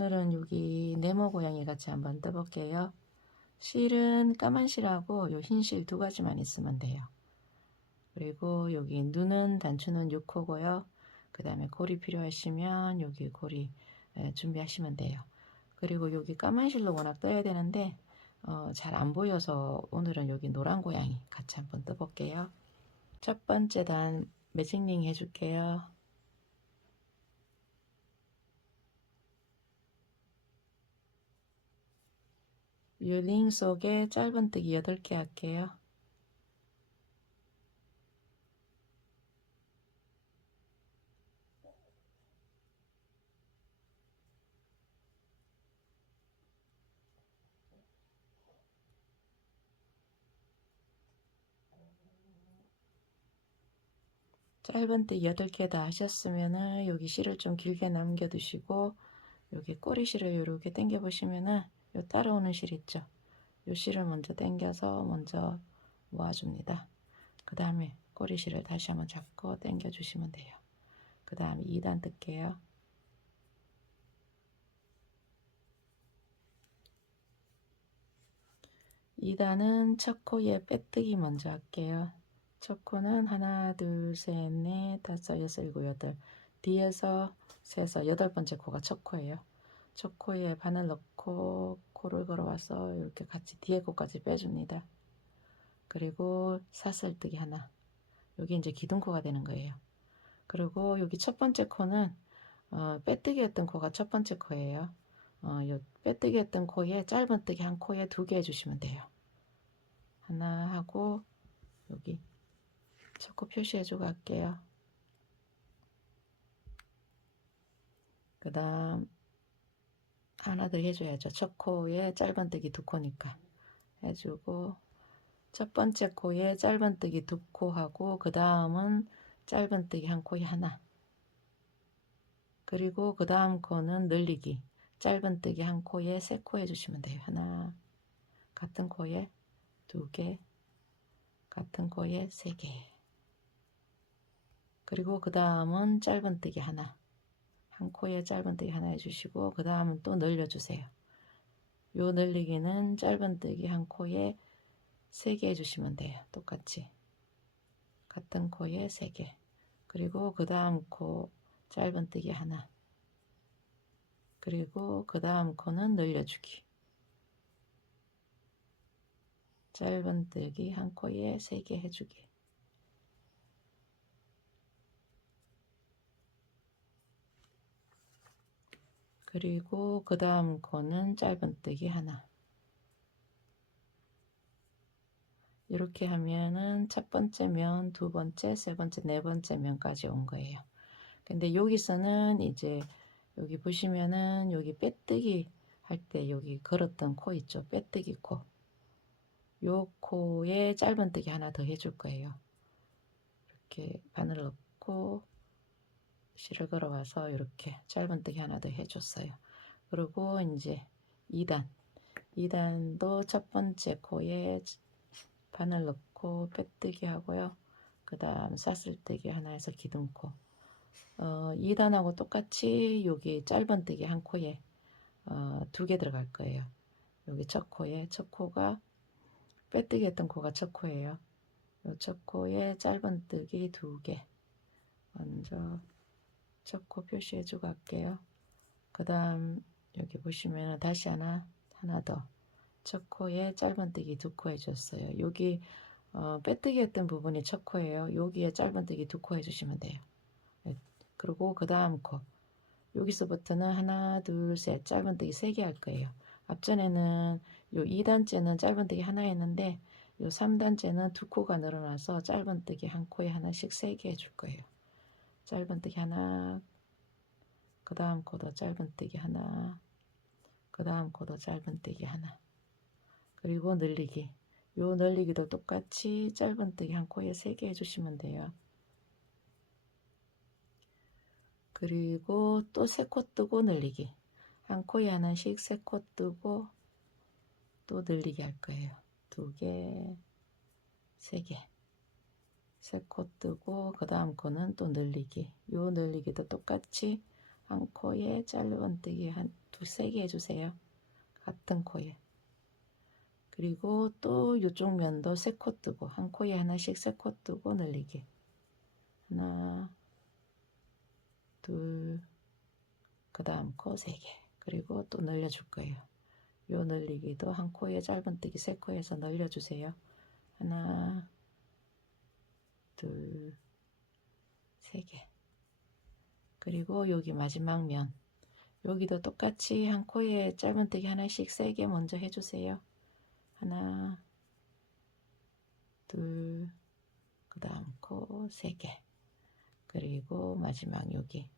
오늘은 여기 네모 고양이 같이 한번 떠볼게요. 실은 까만 실하고 요 흰 실 두 가지만 있으면 돼요. 그리고 여기 눈은 단추는 6호고요. 그 다음에 고리 필요하시면 여기 고리 준비하시면 돼요. 그리고 여기 까만 실로 워낙 떠야 되는데 잘 안 보여서 오늘은 여기 노란 고양이 같이 한번 떠볼게요. 첫 번째 단 매직링 해줄게요. 이 링 속에 짧은뜨기 8개 할게요. 짧은뜨기 8개 다 하셨으면은 여기 실을 좀 길게 남겨 두시고 여기 꼬리실을 이렇게 당겨 보시면은 요 따라오는 실 있죠. 요 실을 먼저 당겨서 먼저 모아줍니다. 그 다음에 꼬리실을 다시 한번 잡고 당겨 주시면 돼요. 그 다음에 2단 뜰게요. 2단은 첫 코에 빼뜨기 먼저 할게요. 첫 코는 하나, 둘, 셋, 넷, 다섯, 여섯, 일곱, 여덟. 뒤에서 세서 8번째 코가 첫 코예요. 첫 코에 바늘 넣고 코를 걸어와서 이렇게 같이 뒤에 코까지 빼줍니다. 그리고 사슬뜨기 하나. 여기 이제 기둥코가 되는 거예요. 그리고 여기 첫 번째 코는 빼뜨기 했던 코가 첫 번째 코예요. 요 빼뜨기 했던 코에 짧은뜨기 한 코에 2개 해주시면 돼요. 하나 하고 여기 첫 코 표시해주고 갈게요. 그 다음 하나 더 해줘야죠. 첫 코에 짧은뜨기 2코니까 해주고 첫 번째 코에 짧은뜨기 2코 하고 그 다음은 짧은뜨기 한 코에 하나 그리고 그 다음 코는 늘리기 짧은뜨기 한 코에 3코 해주시면 돼요. 하나 같은 코에 2개 같은 코에 3개 그리고 그 다음은 짧은뜨기 하나 한 코에 짧은뜨기 하나 해주시고 그 다음은 또 늘려주세요. 요 늘리기는 짧은뜨기 한 코에 3개 해주시면 돼요. 똑같이 같은 코에 3개 그리고 그 다음 코 짧은뜨기 하나 그리고 그 다음 코는 늘려주기 짧은뜨기 한 코에 3개 해주기 그리고 그 다음 코는 짧은뜨기 하나 이렇게 하면은 첫 번째 면, 두 번째, 세 번째, 네 번째 면까지 온 거예요. 근데 여기서는 이제 여기 보시면은 여기 빼뜨기 할 때 여기 걸었던 코 있죠. 빼뜨기 코. 요 코에 짧은뜨기 하나 더 해줄 거예요. 이렇게 바늘 넣고 실을 걸어와서 이렇게 짧은뜨기 하나 더 해줬어요. 그리고 이제 2단도 첫 번째 코에 바늘 넣고 빼뜨기 하고요. 그 다음 사슬뜨기 하나 해서 기둥코 2단하고 똑같이 여기 짧은뜨기 한 코에 2개 들어갈 거예요. 여기 첫 코가 빼뜨기 했던 코가 첫 코예요. 요 첫 코에 짧은뜨기 2개 먼저 첫 코 표시해 주고 갈게요. 그 다음 여기 보시면 다시 하나 더 첫 코에 짧은뜨기 2코 해줬어요. 여기 빼뜨기 했던 부분이 첫 코예요. 여기에 짧은뜨기 2코 해주시면 돼요. 네. 그리고 그 다음 코 여기서부터는 하나 둘 셋 짧은뜨기 3개 할 거예요. 앞전에는 요 2단째는 짧은뜨기 하나 했는데 요 3단째는 2코가 늘어나서 짧은뜨기 한 코에 하나씩 3개 해줄 거예요. 짧은뜨기 하나 그 다음 코도 짧은뜨기 하나 그 다음 코도 짧은뜨기 하나 그리고 늘리기 요 늘리기도 똑같이 짧은뜨기 한 코에 3개 해주시면 돼요. 그리고 또 3코 뜨고 늘리기 한 코에 하나씩 3코 뜨고 또 늘리기 할 거예요. 2개 3개 3코 뜨고 그 다음 코는 또 늘리기 요 늘리기도 똑같이 한 코에 짧은뜨기 한 두세 개 해주세요. 같은 코에. 그리고 또 이쪽 면도 3코 뜨고 한 코에 하나씩 3코 뜨고 늘리기. 하나, 둘, 그 다음 코 3개. 그리고 또 늘려줄 거예요. 요 늘리기도 한 코에 짧은뜨기 3코에서 늘려주세요. 하나, 둘, 3개. 그리고 여기 마지막 면 여기도 똑같이 한 코에 짧은뜨기 하나씩 3개 먼저 해주세요. 하나, 둘, 그 다음 코 3개. 그리고 마지막 여기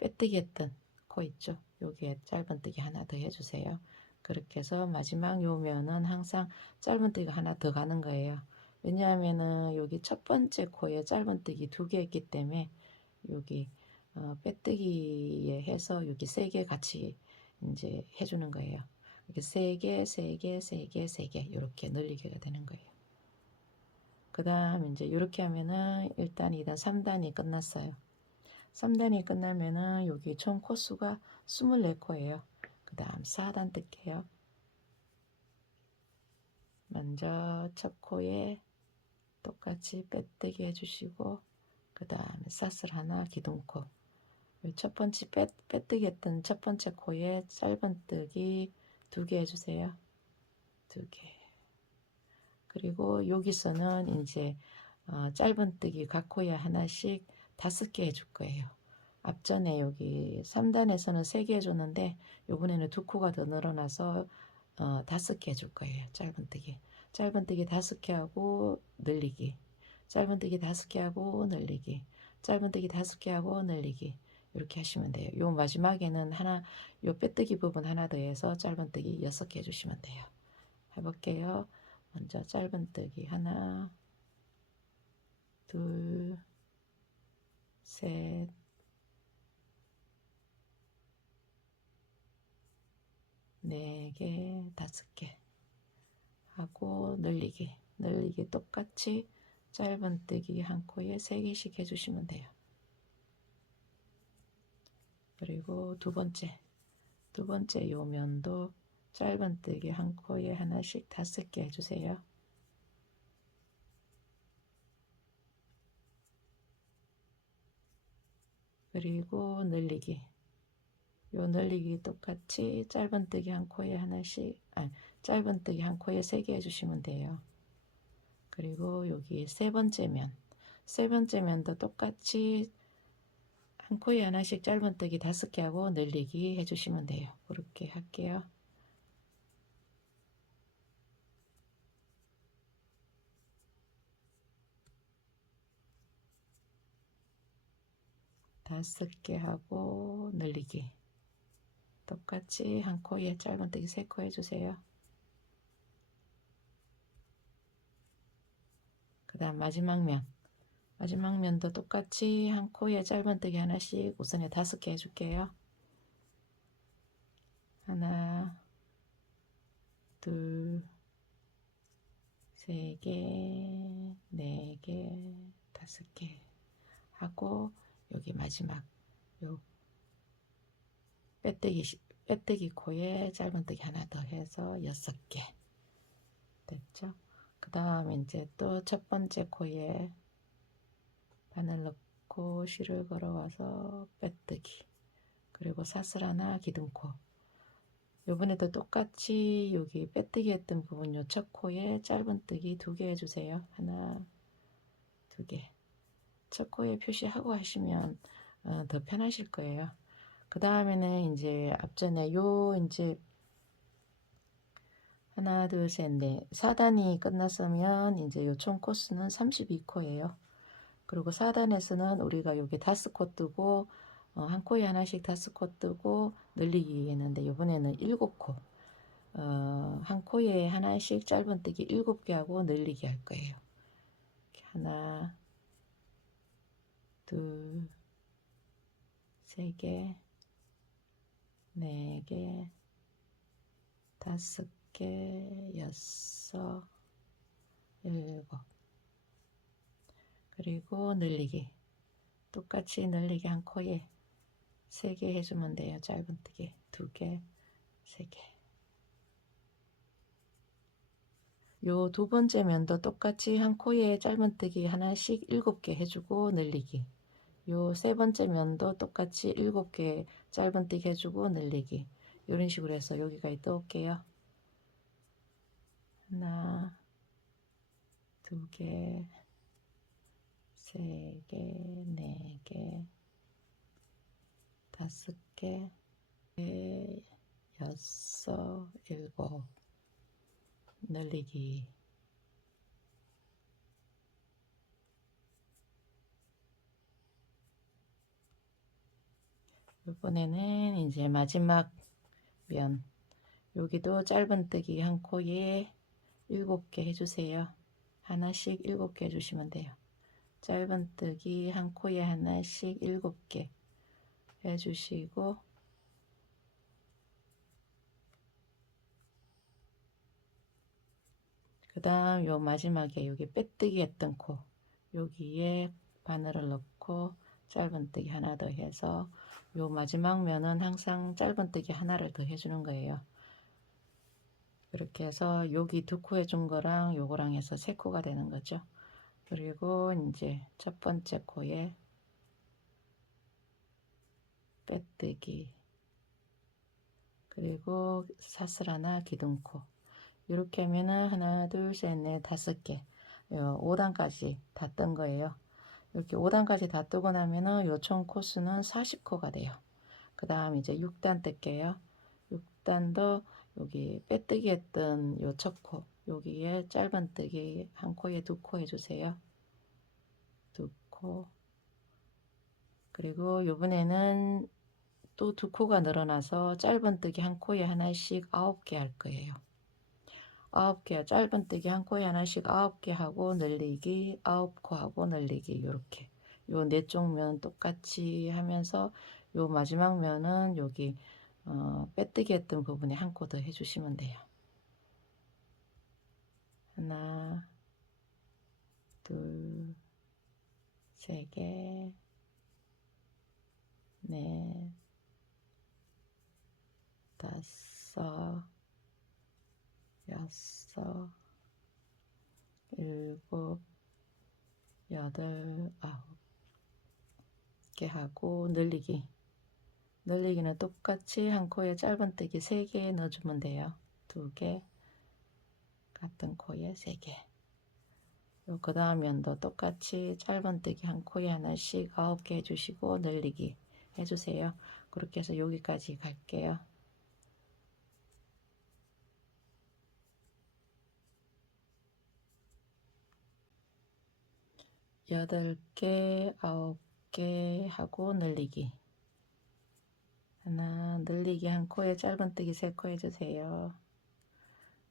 빼뜨기 했던 코 있죠. 여기에 짧은뜨기 하나 더 해주세요. 그렇게 해서 마지막 요 면은 항상 짧은뜨기가 하나 더 가는 거예요. 왜냐하면은 여기 첫 번째 코에 짧은뜨기 2개 했기 때문에 여기 빼뜨기에 해서 여기 3개 같이 이제 해주는 거예요. 이렇게 3개, 3개, 3개, 3개 이렇게 늘리게가 되는 거예요. 그 다음 이제 이렇게 하면은 1단, 2단, 3단이 끝났어요. 3단이 끝나면은 여기 총 코수가 24코예요. 그 다음 4단 뜰게요. 먼저 첫 코에 똑같이 빼뜨기 해주시고 그 다음에 사슬 하나 기둥코. 첫 번째 빼뜨기 했던 첫 번째 코에 짧은뜨기 2개 해주세요. 2개. 그리고 여기서는 이제 짧은뜨기 각 코에 하나씩 5개 해줄 거예요. 앞전에 여기 3단에서는 3개 해줬는데 요번에는 2코가 더 늘어나서 5개 해줄 거예요. 짧은뜨기 5개 하고 늘리기, 짧은뜨기 5개 하고 늘리기, 짧은뜨기 5개 하고 늘리기, 이렇게 하시면 돼요. 요 마지막에는 하나, 요 빼뜨기 부분 하나 더 해서 짧은뜨기 6개 해주시면 돼요. 해볼게요. 먼저 짧은뜨기 하나, 둘, 셋, 네 개, 5개 하고 늘리기 똑같이 짧은뜨기 한 코에 3개씩 해주시면 돼요. 그리고 두 번째 요 면도 짧은뜨기 한 코에 하나씩 5개 해주세요. 그리고 늘리기 요 늘리기 똑같이 짧은뜨기 한 코에 하나씩, 짧은뜨기 한 코에 3개 해주시면 돼요. 그리고 여기 세 번째 면도 똑같이 한 코에 하나씩 짧은뜨기 5개 하고 늘리기 해주시면 돼요. 그렇게 할게요. 다섯 개 하고 늘리기 똑같이 한 코에 짧은뜨기 3코 해주세요. 그 다음 마지막 면도 똑같이 한 코에 짧은뜨기 하나씩 우선에 5개 해줄게요. 하나, 둘, 3개, 4개, 5개 하고 여기 마지막 요 빼뜨기 코에 짧은뜨기 하나 더 해서 6개 됐죠? 그 다음 이제 또 첫 번째 코에 바늘 넣고 실을 걸어와서 빼뜨기, 그리고 사슬 하나 기둥코. 요번에도 똑같이 여기 빼뜨기 했던 부분 요 첫 코에 짧은뜨기 2개 해주세요. 하나, 2개. 첫 코에 표시하고 하시면 더 편하실 거예요. 그 다음에는 이제 앞전에 요 이제 하나, 둘, 셋, 넷, 4단이 끝났으면 이제 요 총 코스는 32코예요. 그리고 4단에서는 우리가 여기 5코 뜨고 한 코에 하나씩 5코 뜨고 늘리기 했는데 요번에는 7코, 한 코에 하나씩 짧은뜨기 7개 하고 늘리기 할 거예요. 하나, 둘, 3개, 4개, 5개, 6, 7. 그리고 늘리기 똑같이 늘리기 한 코에 3개 해주면 돼요. 짧은뜨기 2개, 3개. 요 두 번째 면도 똑같이 한 코에 짧은뜨기 하나씩 7개 해주고 늘리기. 요 세 번째 면도 똑같이 7개 짧은뜨기 해주고 늘리기. 이런 식으로 해서 여기까지 떠올게요. 하나, 2개, 3개, 4개, 5개, 6, 7 늘리기. 이번에는 이제 마지막 면, 여기도 짧은뜨기 한 코에 7개 해주세요. 하나씩 7개 해주시면 돼요. 짧은뜨기 한 코에 하나씩 7개 해주시고, 그 다음 요 마지막에 여기 빼뜨기 했던 코, 여기에 바늘을 넣고 짧은뜨기 하나 더 해서, 요 마지막 면은 항상 짧은뜨기 하나를 더 해주는 거예요. 그렇게 해서 여기 2코 해준 거랑 요거랑 해서 3코가 되는 거죠. 그리고 이제 첫 번째 코에 빼뜨기, 그리고 사슬 하나, 기둥코. 이렇게 하면은 하나, 둘, 셋, 넷, 5개, 5단까지 다 뜬 거예요. 이렇게 5단까지 다 뜨고 나면은 요총 코스는 40코가 돼요. 그 다음 이제 6단 뜰게요. 6단도 여기 빼뜨기 했던 요 첫 코, 여기에 짧은뜨기 한 코에 2코 해주세요. 2코. 그리고 요번에는 또 2코가 늘어나서 짧은뜨기 한 코에 하나씩 9개 할 거예요. 9개, 짧은뜨기 한 코에 하나씩 9개 하고 늘리기, 9코 하고 늘리기. 이렇게 요 4쪽 면 똑같이 하면서 요 마지막 면은 여기 빼뜨기 했던 부분에 한 코 더 해주시면 돼요. 하나, 둘, 3개, 넷, 5, 6, 7, 8, 9개 하고 늘리기. 늘리기는 똑같이 한 코에 짧은뜨기 3개 넣어주면 돼요. 2개, 같은 코에 3개. 그 다음 면도 똑같이 짧은뜨기 한 코에 하나씩 9개 해주시고 늘리기 해주세요. 그렇게 해서 여기까지 갈게요. 여덟 개, 9개 하고 늘리기. 하나, 늘리기 한 코에 짧은뜨기 3코 해주세요.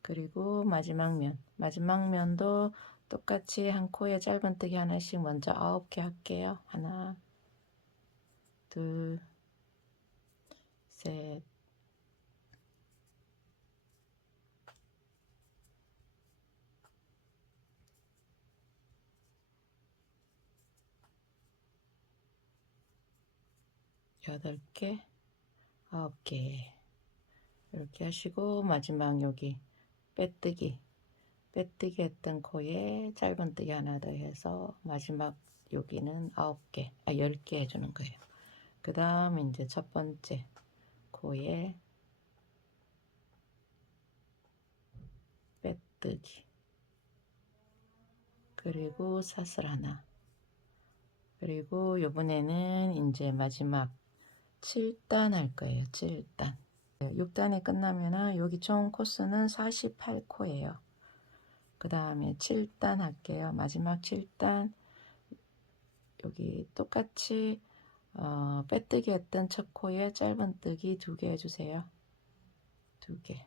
그리고 마지막 면도 똑같이 한 코에 짧은뜨기 하나씩 먼저 9개 할게요. 하나, 둘, 셋, 여덟 개, 9개. 이렇게 하시고 마지막 여기 빼뜨기 했던 코에 짧은뜨기 하나 더 해서 마지막 여기는 9개, 10개 해주는 거예요. 그 다음 이제 첫 번째 코에 빼뜨기, 그리고 사슬 하나, 그리고 요번에는 이제 마지막 7단 할 거예요. 7단. 6단이 끝나면은 여기 총 코스는 48코예요. 그 다음에 7단 할게요. 마지막 7단 여기 똑같이 빼뜨기 했던 첫 코에 짧은뜨기 2개 해주세요. 2개.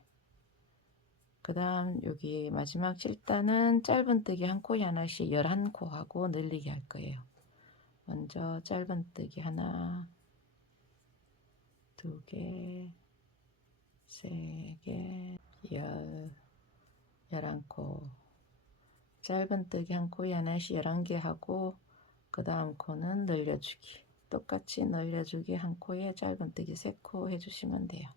그 다음 여기 마지막 7단은 짧은뜨기 한 코에 하나씩 11코 하고 늘리기 할 거예요. 먼저 짧은뜨기 하나, 2개, 3개, 11코. 짧은뜨기 한 코에 하나씩 11개 하고 그 다음 코는 늘려주기. 똑같이 늘려주기 한 코에 짧은뜨기 3코 해주시면 돼요.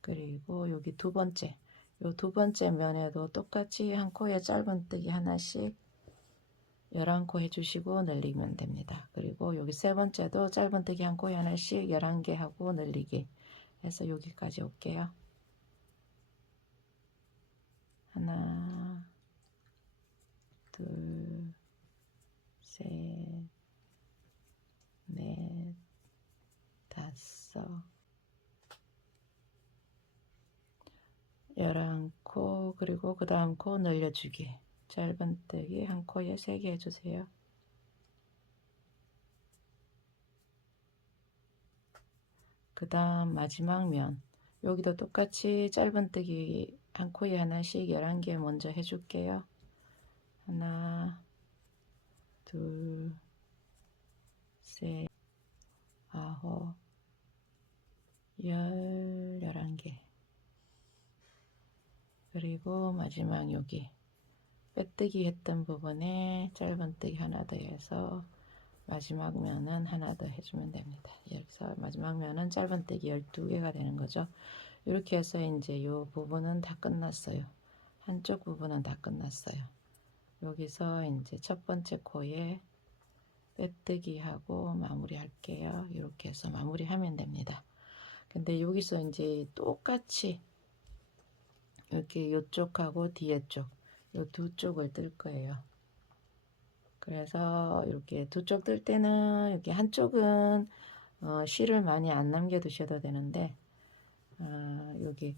그리고 여기 두 번째, 요 두 번째 면에도 똑같이 한 코에 짧은뜨기 하나씩 11코 해주시고 늘리면 됩니다. 그리고 여기 세 번째도 짧은뜨기 한 코에 하나씩 11개 하고 늘리기 해서 여기까지 올게요. 하나, 둘, 셋, 넷, 다섯, 11코, 그리고 그 다음 코 늘려주기. 짧은뜨기 한 코에 3개 해주세요. 그 다음 마지막 면, 여기도 똑같이 짧은뜨기 한 코에 하나씩 11개 먼저 해줄게요. 하나, 둘, 셋, 아홉, 11개. 그리고 마지막 여기 빼뜨기 했던 부분에 짧은뜨기 하나 더 해서 마지막 면은 하나 더 해주면 됩니다. 여기서 마지막 면은 짧은뜨기 12개가 되는 거죠. 이렇게 해서 이제 이 부분은 다 끝났어요. 한쪽 부분은 다 끝났어요. 여기서 이제 첫 번째 코에 빼뜨기 하고 마무리 할게요. 이렇게 해서 마무리하면 됩니다. 근데 여기서 이제 똑같이 이렇게 이쪽하고 뒤에 쪽, 이 두 쪽을 뜰 거예요. 그래서 이렇게 두 쪽 뜰 때는 이렇게 한쪽은 실을 많이 안 남겨 두셔도 되는데 여기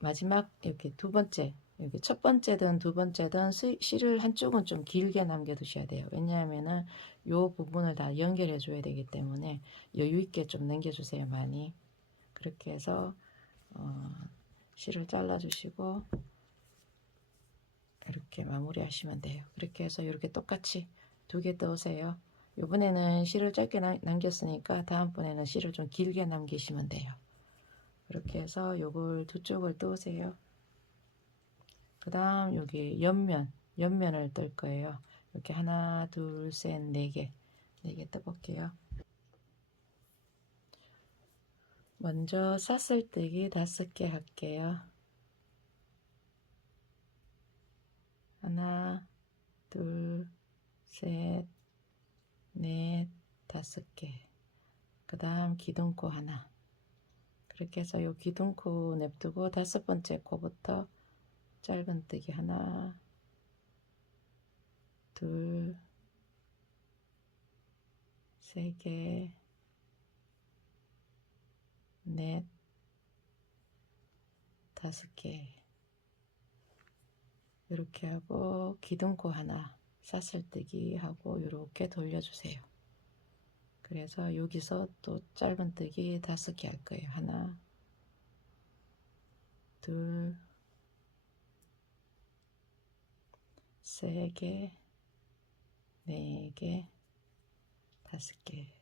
마지막 이렇게 두 번째, 여기 첫 번째든 두 번째든 실을 한쪽은 좀 길게 남겨 두셔야 돼요. 왜냐하면은 요 부분을 다 연결해 줘야 되기 때문에 여유 있게 좀 남겨 주세요. 많이. 그렇게 해서 실을 잘라 주시고 이렇게 마무리 하시면 돼요. 그렇게 해서 이렇게 똑같이 두 개 떠오세요. 이번에는 실을 짧게 남겼으니까 다음번에는 실을 좀 길게 남기시면 돼요. 그렇게 해서 요걸 두 쪽을 떠오세요. 그 다음 여기 옆면을 뜰 거예요. 이렇게 하나, 둘, 셋, 네 개 떠볼게요. 먼저 사슬뜨기 5개 할게요. 하나, 둘, 셋, 넷, 5개. 그 다음 기둥코 하나. 그렇게 해서 요 기둥코 냅두고 5번째 코부터 짧은뜨기 하나, 둘, 3개, 넷, 5개. 이렇게 하고 기둥코 하나 사슬뜨기 하고 이렇게 돌려주세요. 그래서 여기서 또 짧은뜨기 5개 할 거예요. 하나, 둘, 3개, 4개, 5개.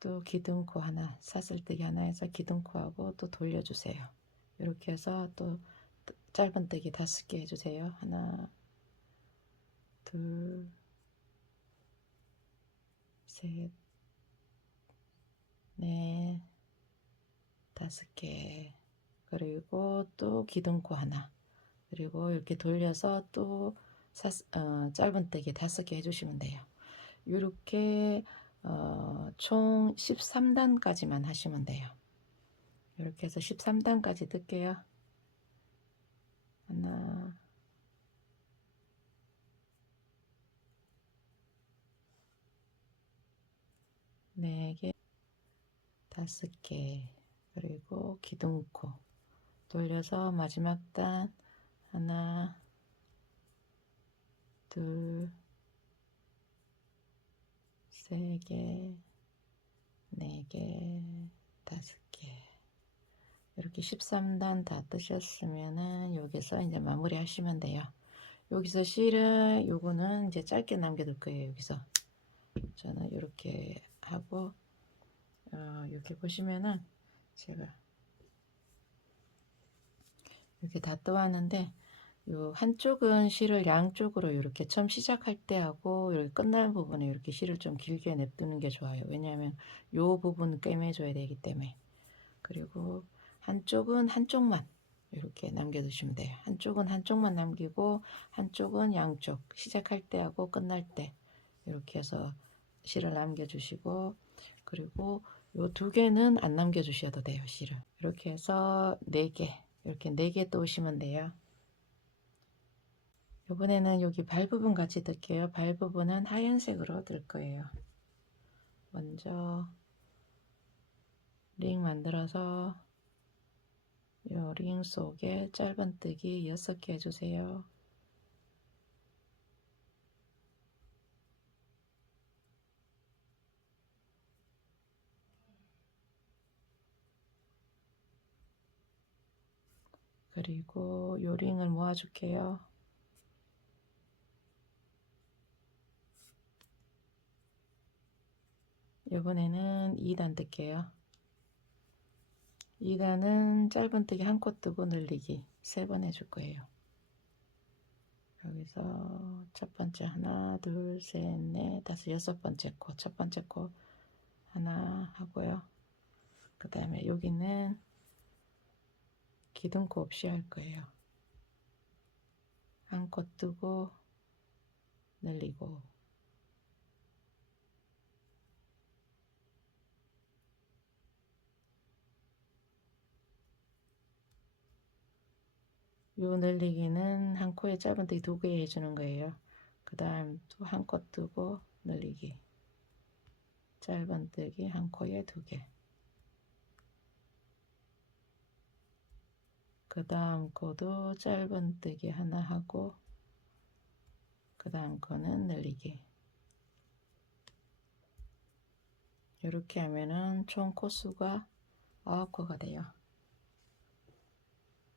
또 기둥코 하나 사슬뜨기 하나 해서 기둥코하고 또 돌려주세요. 이렇게 해서 또 짧은뜨기 5개 해주세요. 하나, 둘, 셋, 넷, 5개. 그리고 또 기둥코 하나. 그리고 이렇게 돌려서 또 짧은뜨기 5개 해주시면 돼요. 이렇게 총 13단까지만 하시면 돼요. 이렇게 해서 13단까지 뜰게요. 하나, 네 개, 5개. 그리고 기둥코 돌려서 마지막 단 하나, 둘, 3개, 4개, 5개. 이렇게 13단 다 뜨셨으면은 여기서 이제 마무리 하시면 돼요. 여기서 실은 요거는 이제 짧게 남겨둘 거예요. 여기서 저는 이렇게 하고 이렇게 보시면은 제가 이렇게 다 떠왔는데 요 한쪽은 실을 양쪽으로 이렇게 처음 시작할 때 하고 이렇게 끝날 부분에 이렇게 실을 좀 길게 냅두는 게 좋아요. 왜냐하면 요 부분 꿰매줘야 되기 때문에. 그리고 한쪽은 한쪽만 이렇게 남겨두시면 돼요. 한쪽은 한쪽만 남기고 한쪽은 양쪽 시작할 때 하고 끝날 때 이렇게 해서 실을 남겨주시고, 그리고 요 두 개는 안 남겨주셔도 돼요. 실을 이렇게 해서 4개, 이렇게 4개 떠오시면 돼요. 이번에는 여기 발 부분 같이 뜰게요. 발 부분은 하얀색으로 뜰 거예요. 먼저 링 만들어서 이 링 속에 짧은뜨기 6개 해주세요. 그리고 요 링을 모아줄게요. 이번에는 2단 뜰게요. 2단은 짧은뜨기 한 코 뜨고 늘리기 3번 해줄 거예요. 여기서 첫 번째 하나, 둘, 셋, 넷, 다섯, 6번째 코, 첫 번째 코 하나 하고요. 그 다음에 여기는 기둥코 없이 할 거예요. 한 코 뜨고 늘리고, 요 늘리기는 한 코에 짧은뜨기 2개 해주는 거예요. 그 다음 또 한 코 뜨고 늘리기, 짧은뜨기 한 코에 2개. 그 다음 코도 짧은뜨기 하나 하고 그 다음 코는 늘리기. 이렇게 하면은 총 코수가 9코가 돼요.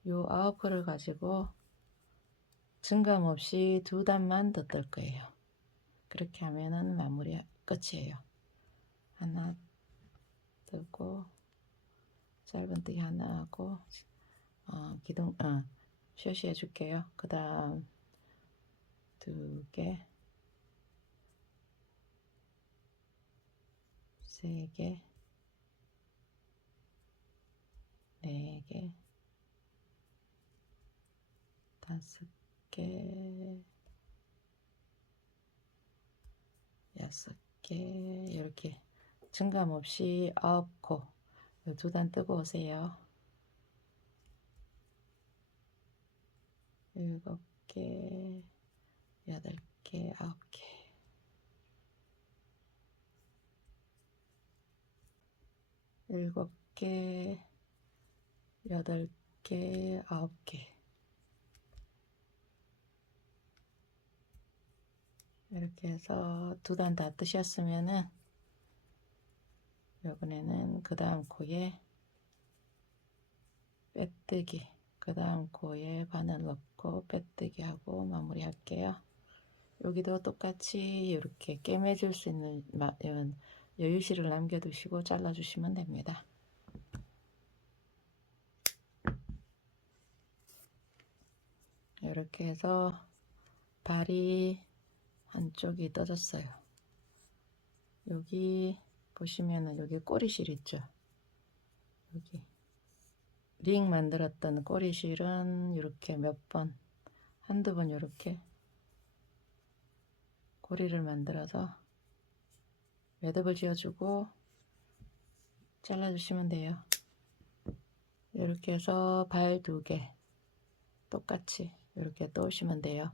요 9코를 가지고 증감 없이 2단만 더 뜰 거예요. 그렇게 하면은 마무리 끝이에요. 하나 뜨고 짧은뜨기 하나 하고 기둥 표시해 줄게요. 그 다음 2개, 3개, 4개, 5개, 6개, 이렇게 증감 없이 9코 2단 뜨고 오세요. 7개, 8개, 9개. 7개, 8개, 9개. 이렇게 해서 2단 다 뜨셨으면은 이번에는 그 다음 코에 빼뜨기, 그 다음 코에 바늘 넣고 빼뜨기 하고 마무리 할게요. 여기도 똑같이 이렇게 꿰매줄 수 있는 여유실을 남겨두시고 잘라주시면 됩니다. 이렇게 해서 발이 한쪽이 떠졌어요. 여기 보시면은 여기 꼬리실 있죠. 여기 링 만들었던 꼬리실은 이렇게 몇 번, 한두 번 이렇게 고리를 만들어서 매듭을 지어주고 잘라주시면 돼요. 이렇게 해서 발 2개 똑같이 이렇게 떠오시면 돼요.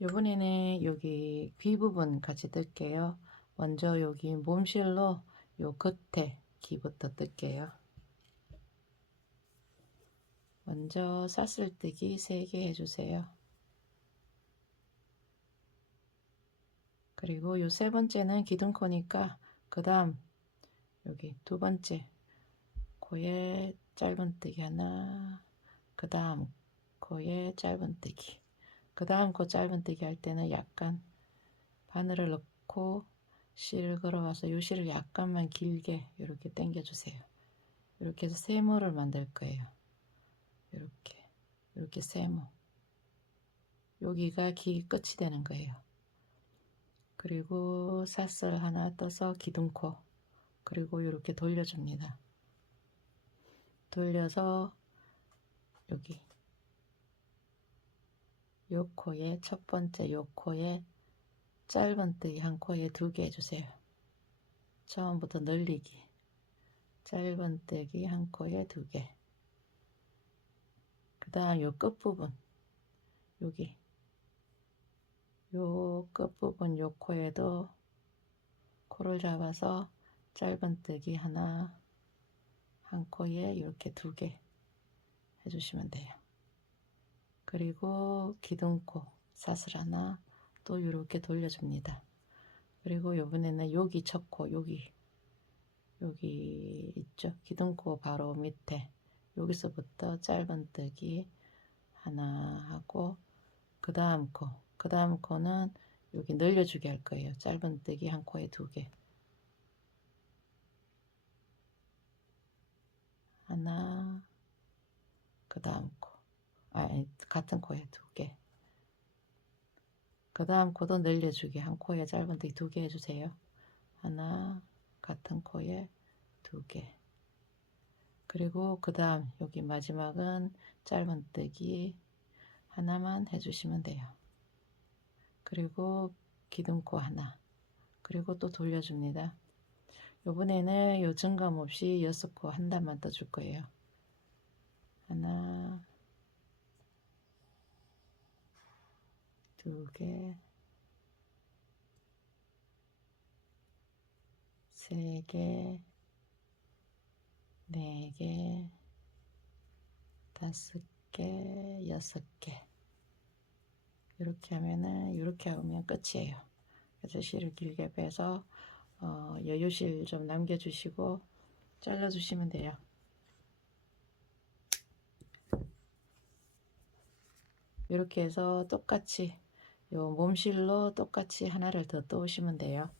이번에는 여기 귀 부분 같이 뜰게요. 먼저 여기 몸실로 요 겉에 귀부터 뜰게요. 먼저 사슬뜨기 3개 해주세요. 그리고 요 3번째는 기둥코니까 그 다음 여기 2번째 코에 짧은뜨기 하나, 그 다음 코에 짧은뜨기, 그 다음 코 짧은뜨기 할 때는 약간 바늘을 넣고 실을 걸어와서 요 실을 약간만 길게 이렇게 당겨 주세요. 이렇게 해서 세모를 만들 거예요. 이렇게 세모. 여기가 기 끝이 되는 거예요. 그리고 사슬 하나 떠서 기둥코. 그리고 이렇게 돌려줍니다. 돌려서 여기 요 코에 첫 번째 요 코에 짧은뜨기 한 코에 2개 해주세요. 처음부터 늘리기. 짧은뜨기 한 코에 2개. 그 다음 요 끝부분 여기 요 끝부분 요 코에도 코를 잡아서 짧은뜨기 하나 한 코에 이렇게 2개 해주시면 돼요. 그리고 기둥코 사슬 하나 또 이렇게 돌려줍니다. 그리고 요번에는 여기 첫 코 여기 있죠. 기둥코 바로 밑에 여기서부터 짧은뜨기 하나 하고 그 다음 코는 여기 늘려주게 할 거예요. 짧은뜨기 한 코에 2개 하나 그 다음 코 아니 같은 코에 2개 그 다음 코도 늘려주기 한 코에 짧은뜨기 2개 해주세요. 하나 같은 코에 2개 그리고 그 다음 여기 마지막은 짧은뜨기 하나만 해주시면 돼요. 그리고 기둥코 하나 그리고 또 돌려줍니다. 요번에는 요 증감 없이 6코 한 단만 떠줄 거예요. 하나 2개 3개 4개 5개 6개 이렇게 하면은 이렇게 하면 끝이에요. 그래서 실을 길게 빼서 여유실 좀 남겨주시고 잘라주시면 돼요. 이렇게 해서 똑같이 요 몸실로 똑같이 하나를 더 떠오시면 돼요.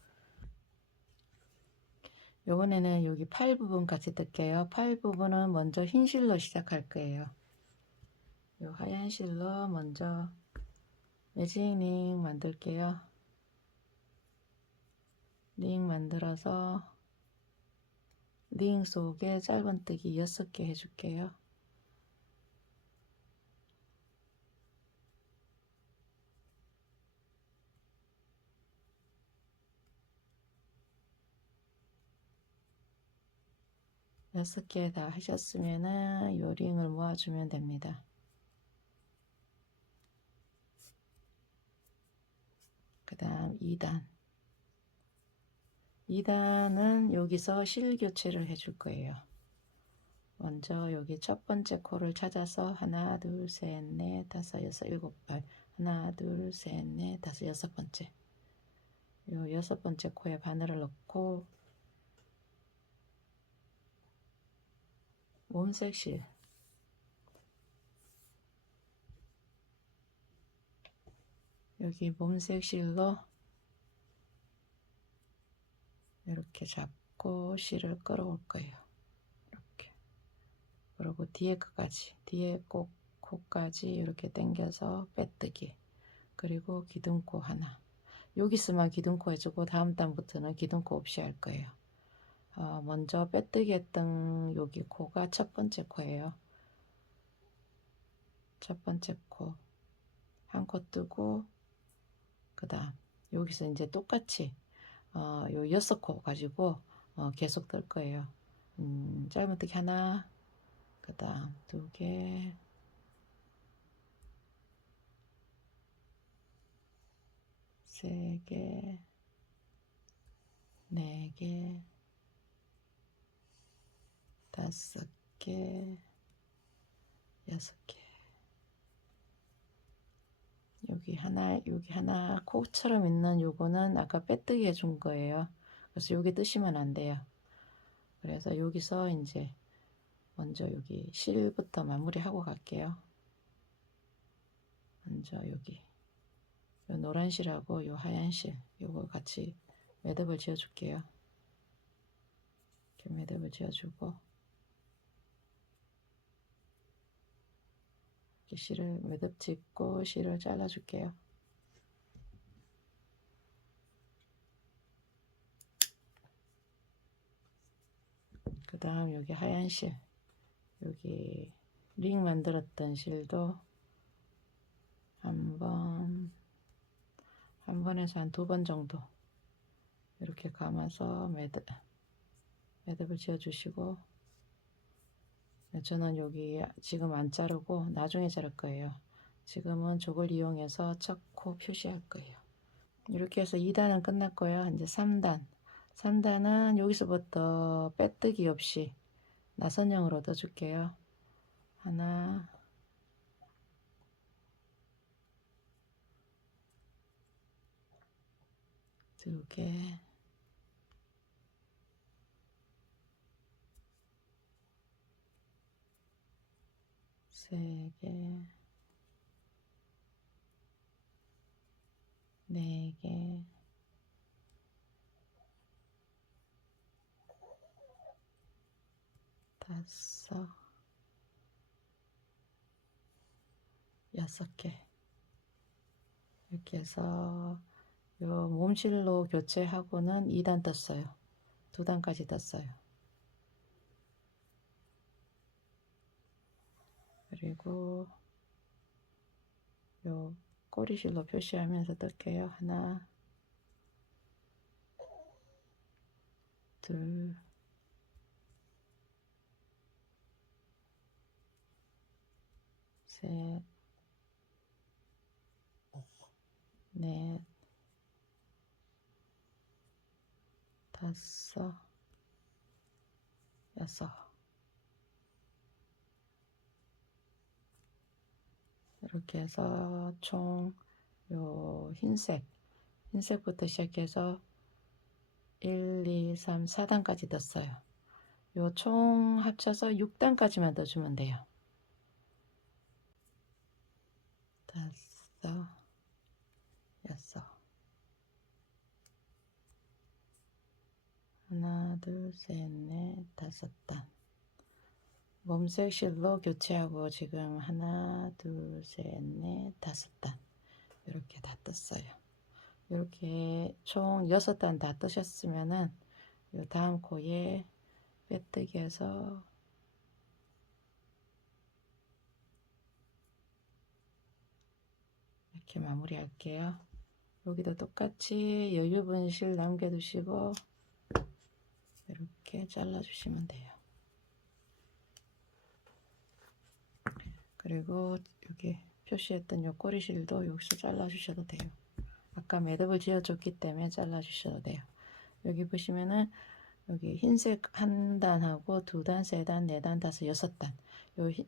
요번에는 여기 팔 부분 같이 뜰게요. 팔 부분은 먼저 흰 실로 시작할 거예요. 요 하얀 실로 먼저 매직링 만들게요. 링 만들어서 링 속에 짧은뜨기 6개 해줄게요. 여섯 개 다 하셨으면은 요 링을 모아주면 됩니다. 그 다음 2단은 여기서 실 교체를 해줄 거예요. 먼저 여기 첫 번째 코를 찾아서 하나 둘 셋 넷 다섯 여섯 일곱 발 하나 둘 셋 넷 다섯 여섯 번째 요 6번째 코에 바늘을 넣고 몸색실 여기 몸색실로 이렇게 잡고 실을 끌어올 거예요. 이렇게 그리고 뒤에 끝까지 뒤에 꼭 코까지 이렇게 당겨서 빼뜨기 그리고 기둥코 하나 여기서만 기둥코 해주고 다음 단부터는 기둥코 없이 할 거예요. 먼저 빼뜨기 했던 여기 코가 첫 번째 코예요. 첫 번째 코 한 코 뜨고 그 다음 여기서 이제 똑같이 요 6코 가지고 계속 뜰 거예요. 짧은뜨기 하나 그 다음 2개 3개 4개 5개 6개 여기 하나 코처럼 있는 요거는 아까 빼뜨기 해준 거예요. 그래서 여기 뜨시면 안 돼요. 그래서 여기서 이제 먼저 여기 실부터 마무리하고 갈게요. 먼저 여기 요 노란 실하고 요 하얀 실 요거 같이 매듭을 지어 줄게요. 이렇게 매듭을 지어 주고 실을 매듭 짚고 실을 잘라 줄게요. 그 다음 여기 하얀 실, 여기 링 만들었던 실도 한 번에서 한 2번 정도 이렇게 감아서 매듭을 지어 주시고, 저는 여기 지금 안 자르고 나중에 자를 거예요. 지금은 저걸 이용해서 첫 코 표시할 거예요. 이렇게 해서 2단은 끝났고요. 이제 3단은 여기서부터 빼뜨기 없이 나선형으로 떠줄게요. 하나, 두 개, 세 개, 네 개, 다섯, 6개. 이렇게 해서 요 몸실로 교체하고는 2단 떴어요. 2단까지 떴어요. 그리고 요 꼬리실로 표시하면서 뜰게요. 하나, 둘, 셋, 넷, 다섯, 여섯. 이렇게 해서 총 요 흰색부터 시작해서 1, 2, 3, 4단까지 떴어요. 요 총 합쳐서 6단까지만 떠주면 돼요. 다섯, 여섯. 하나, 둘, 셋, 넷, 5단. 몸색 실로 교체하고 지금 하나, 둘, 셋, 넷, 5단. 이렇게 다 떴어요. 이렇게 총 6단 다 뜨셨으면은 요 다음 코에 빼뜨기해서 이렇게 마무리 할게요. 여기도 똑같이 여유분 실 남겨두시고 이렇게 잘라주시면 돼요. 그리고 여기 표시했던 요 꼬리실도 여기서 잘라주셔도 돼요. 아까 매듭을 지어줬기 때문에 잘라주셔도 돼요. 여기 보시면은 여기 흰색 한 단하고 2단, 3단, 4단, 5, 6단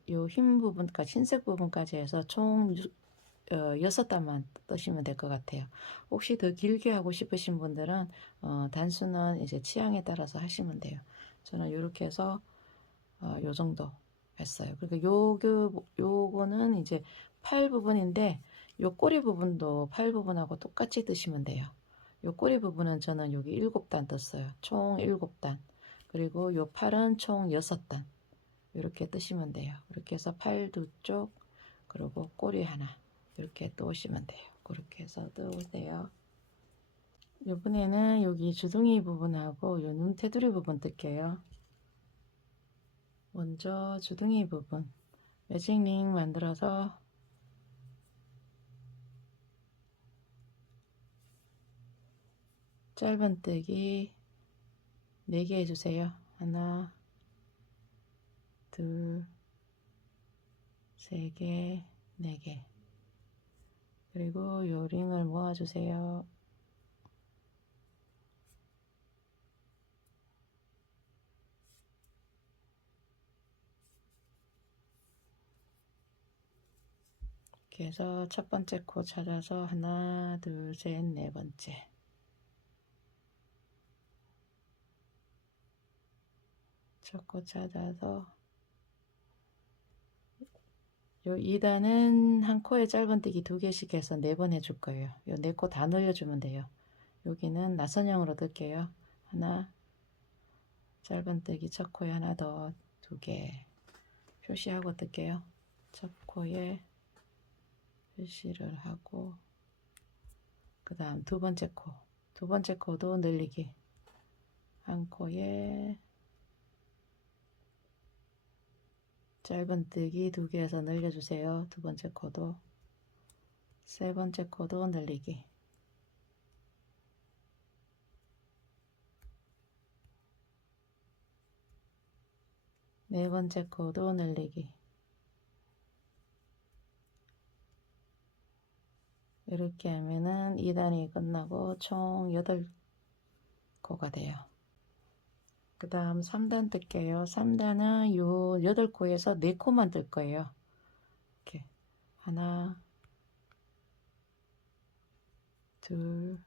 요 흰 부분까지, 흰색 부분까지 해서 총 6단만 뜨시면 될 것 같아요. 혹시 더 길게 하고 싶으신 분들은 단수는 이제 취향에 따라서 하시면 돼요. 저는 이렇게 해서 요 정도 했어요. 그러니까 요거는 이제 팔 부분인데 요 꼬리 부분도 팔 부분하고 똑같이 뜨시면 돼요. 요 꼬리 부분은 저는 여기 7단 떴어요. 총 7단. 그리고 요 팔은 총 6단. 이렇게 뜨시면 돼요. 이렇게 해서 팔 2쪽, 그리고 꼬리 하나 이렇게 떠오시면 돼요. 그렇게 해서 떠오세요. 이번에는 여기 주둥이 부분하고 요 눈 테두리 부분 뜰게요. 먼저 주둥이 부분 매직링 만들어서 짧은뜨기 4개 해주세요. 하나, 둘, 3개, 4개. 그리고 요 링을 모아주세요. 이렇게 해서 첫 번째 코 찾아서 하나, 둘, 셋, 4번째. 첫 코 찾아서 요 2단은 한 코에 짧은뜨기 2개씩 해서 4번 해줄 거예요. 요 4코 다 늘려주면 돼요. 여기는 나선형으로 뜰게요. 하나, 짧은뜨기 첫 코에 하나 더 2개 표시하고 뜰게요. 첫 코에 표시를 하고, 그 다음 두 번째 코도 늘리기. 한 코에 짧은뜨기 2개에서 늘려주세요. 두 번째 코도. 세 번째 코도 늘리기. 네 번째 코도 늘리기. 이렇게 하면은 2단이 끝나고 총 8코가 돼요. 그 다음 3단 뜰게요. 3단은 요 8코에서 4코만 뜰 거예요. 이렇게 하나, 둘,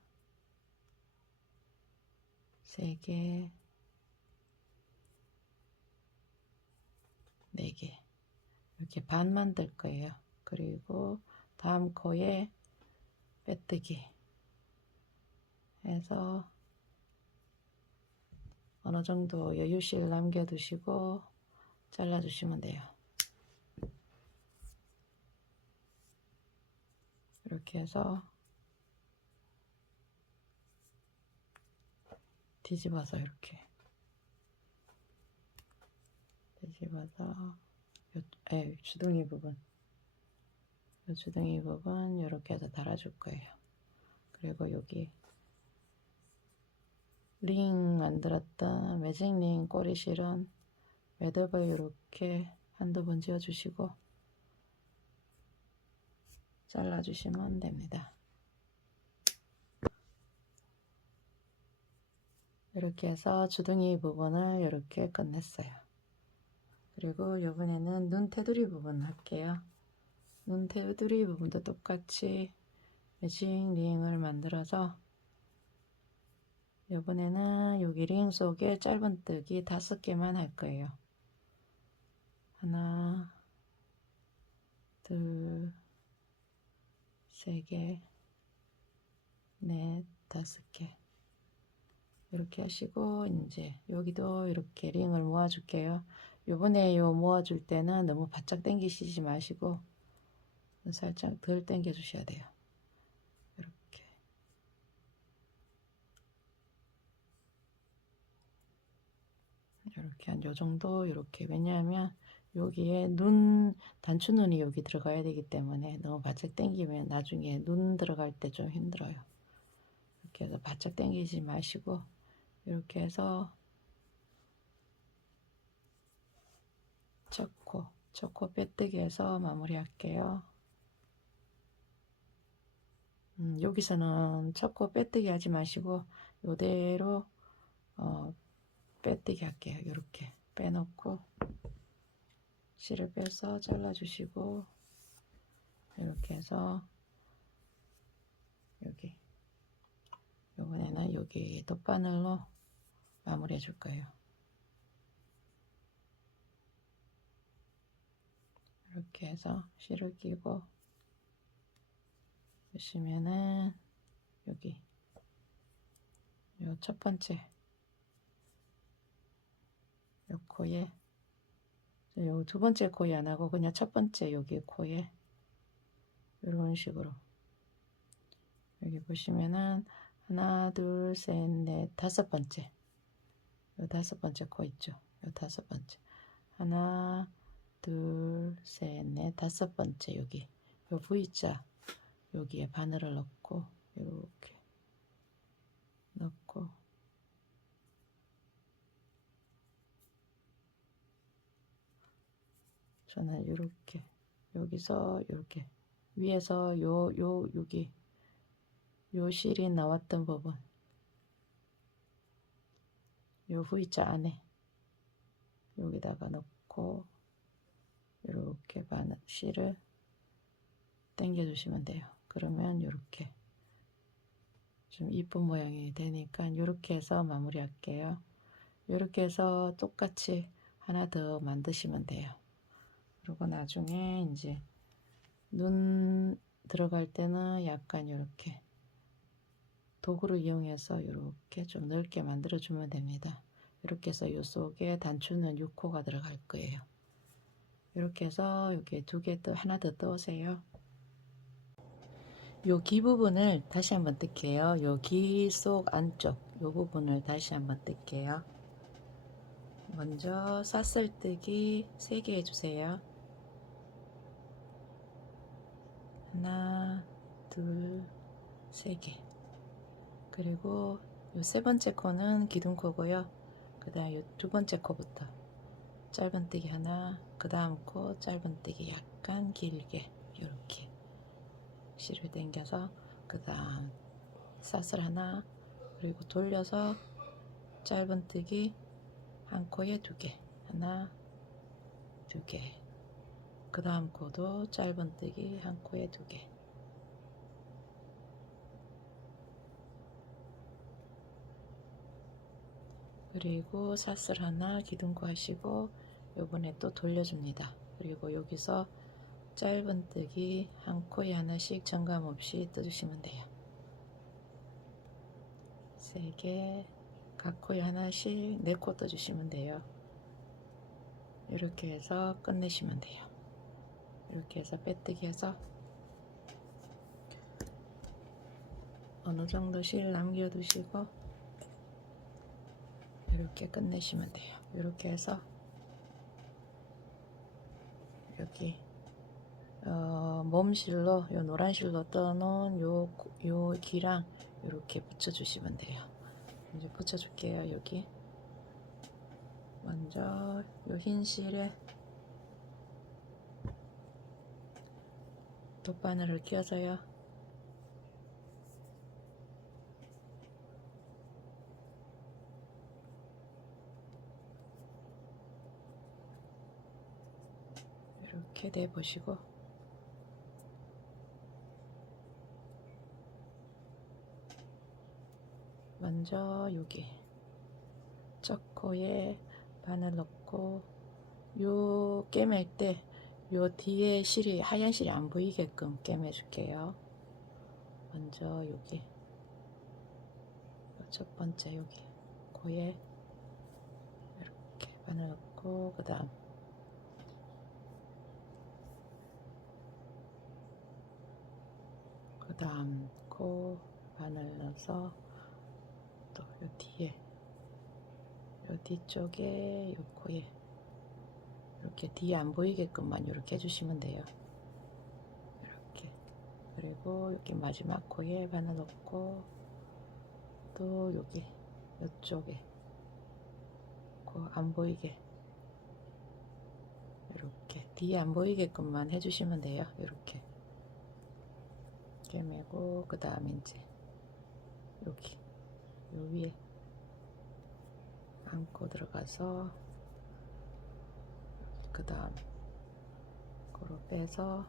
세 개, 네 개. 이렇게 반만 뜰 거예요. 그리고 다음 코에 빼뜨기 해서 어느 정도 여유실 남겨두시고 잘라주시면 돼요. 이렇게 해서 뒤집어서 이렇게 뒤집어서 주둥이 부분 주둥이 부분 이렇게 해서 달아줄 거예요. 그리고 여기 링 만들었던 매직 링 꼬리실은 매듭을 이렇게 한두 번 지어주시고 잘라주시면 됩니다. 이렇게 해서 주둥이 부분을 이렇게 끝냈어요. 그리고 이번에는 눈 테두리 부분 할게요. 눈 테두리 부분도 똑같이 매직 링을 만들어서 이번에는 여기 링 속에 짧은뜨기 5개만 할 거예요. 하나, 둘, 세 개, 넷, 5개. 이렇게 하시고 이제 여기도 이렇게 링을 모아 줄게요. 요번에 요 모아줄 때는 너무 바짝 당기시지 마시고 살짝 덜 당겨 주셔야 돼요. 이렇게 한 요 정도. 이렇게, 왜냐하면 여기에 단추 눈이 여기 들어가야 되기 때문에 너무 바짝 당기면 나중에 눈 들어갈 때 좀 힘들어요. 이렇게 해서 바짝 당기지 마시고 이렇게 해서 첫 코 빼뜨기 해서 마무리 할게요. 여기서는 첫 코 빼뜨기 하지 마시고 이대로 빼뜨기 할게요. 이렇게 빼놓고 실을 빼서 잘라주시고 이렇게 해서 여기 이번에는 여기 덧바늘로 마무리 해줄 거예요. 이렇게 해서 실을 끼고 보시면은 여기 요 첫 번째 요 코에 요 두 번째 코에 안 하고 그냥 첫 번째 여기 코에 이런 식으로 여기 보시면은 하나, 둘, 셋, 넷, 5번째 요 5번째 코 있죠. 요 5번째 하나, 둘, 셋, 넷, 5번째 여기 요 V자 여기에 바늘을 넣고 이렇게 넣고 저는 이렇게 여기서 이렇게 위에서 여기 요 실이 나왔던 부분 요 V자 안에 여기다가 넣고 이렇게 실을 당겨 주시면 돼요. 그러면 이렇게 좀 이쁜 모양이 되니까 이렇게 해서 마무리 할게요. 이렇게 해서 똑같이 하나 더 만드시면 돼요. 그리고 나중에 이제 눈 들어갈 때는 약간 이렇게 도구를 이용해서 이렇게 좀 넓게 만들어 주면 됩니다. 이렇게 해서 이 속에 단추는 6코가 들어갈 거예요. 이렇게 해서 여기 하나 더 떠오세요. 여기 부분을 다시 한번 뜰게요. 여기 속 안쪽 요 부분을 다시 한번 뜰게요. 먼저 사슬뜨기 3개 해주세요. 하나, 둘, 3개. 그리고 요 3번째 코는 기둥코고요. 그 다음 요 2번째 코부터 짧은뜨기 하나, 그 다음 코 짧은뜨기 약간 길게 이렇게 실을 당겨서 그 다음 사슬 하나, 그리고 돌려서 짧은뜨기 한 코에 2개, 하나, 2개. 그 다음 코도 짧은뜨기 한 코에 2개. 그리고 사슬 하나 기둥코 하시고 요번에 또 돌려줍니다. 그리고 여기서 짧은뜨기 한 코에 하나씩 정감 없이 떠주시면 돼요. 3개, 각 코에 하나씩 4코 떠주시면 돼요. 이렇게 해서 끝내시면 돼요. 이렇게 해서 빼뜨기 해서 어느 정도 실 남겨두시고 이렇게 끝내시면 돼요. 이렇게 해서 여기 몸실로 요 노란 실로 떠놓은 요 기랑 이렇게 붙여주시면 돼요. 이제 붙여줄게요. 여기 먼저 요 흰 실에 돗바늘을 끼워서요. 이렇게 내 보시고 먼저 여기 첫 코에 바늘 넣고 요 꿰맬 때 요 뒤에 실이 하얀 실이 안 보이게끔 꿰매 줄게요. 먼저 여기 첫 번째 여기 코에 이렇게 바늘 넣고 그 다음 코 바늘 넣어서 또 요 뒤에 요 뒤쪽에 요 코에 이렇게 뒤에 안 보이게끔만 이렇게 해주시면 돼요. 이렇게. 그리고 여기 마지막 코에 바늘 넣고 또 여기 이쪽에 코 안 보이게 이렇게 뒤에 안 보이게끔만 해주시면 돼요. 이렇게 꿰매고 그 다음 이제 여기 요 위에 안고 들어가서 그 다음 코로 빼서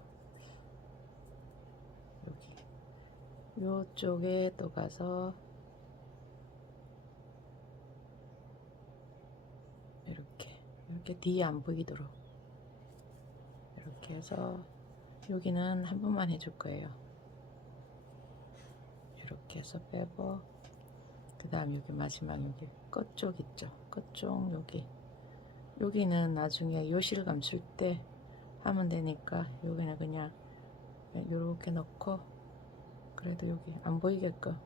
여기 요쪽에 또 가서 이렇게 뒤에 안 보이도록 이렇게 해서 여기는 한 번만 해줄 거예요. 이렇게 해서 빼고 그 다음 여기 마지막 여기 끝쪽 있죠. 끝쪽 여기는 나중에 요실 감출 때 하면 되니까 여기는 그냥 이렇게 넣고 그래도 여기 안 보이게끔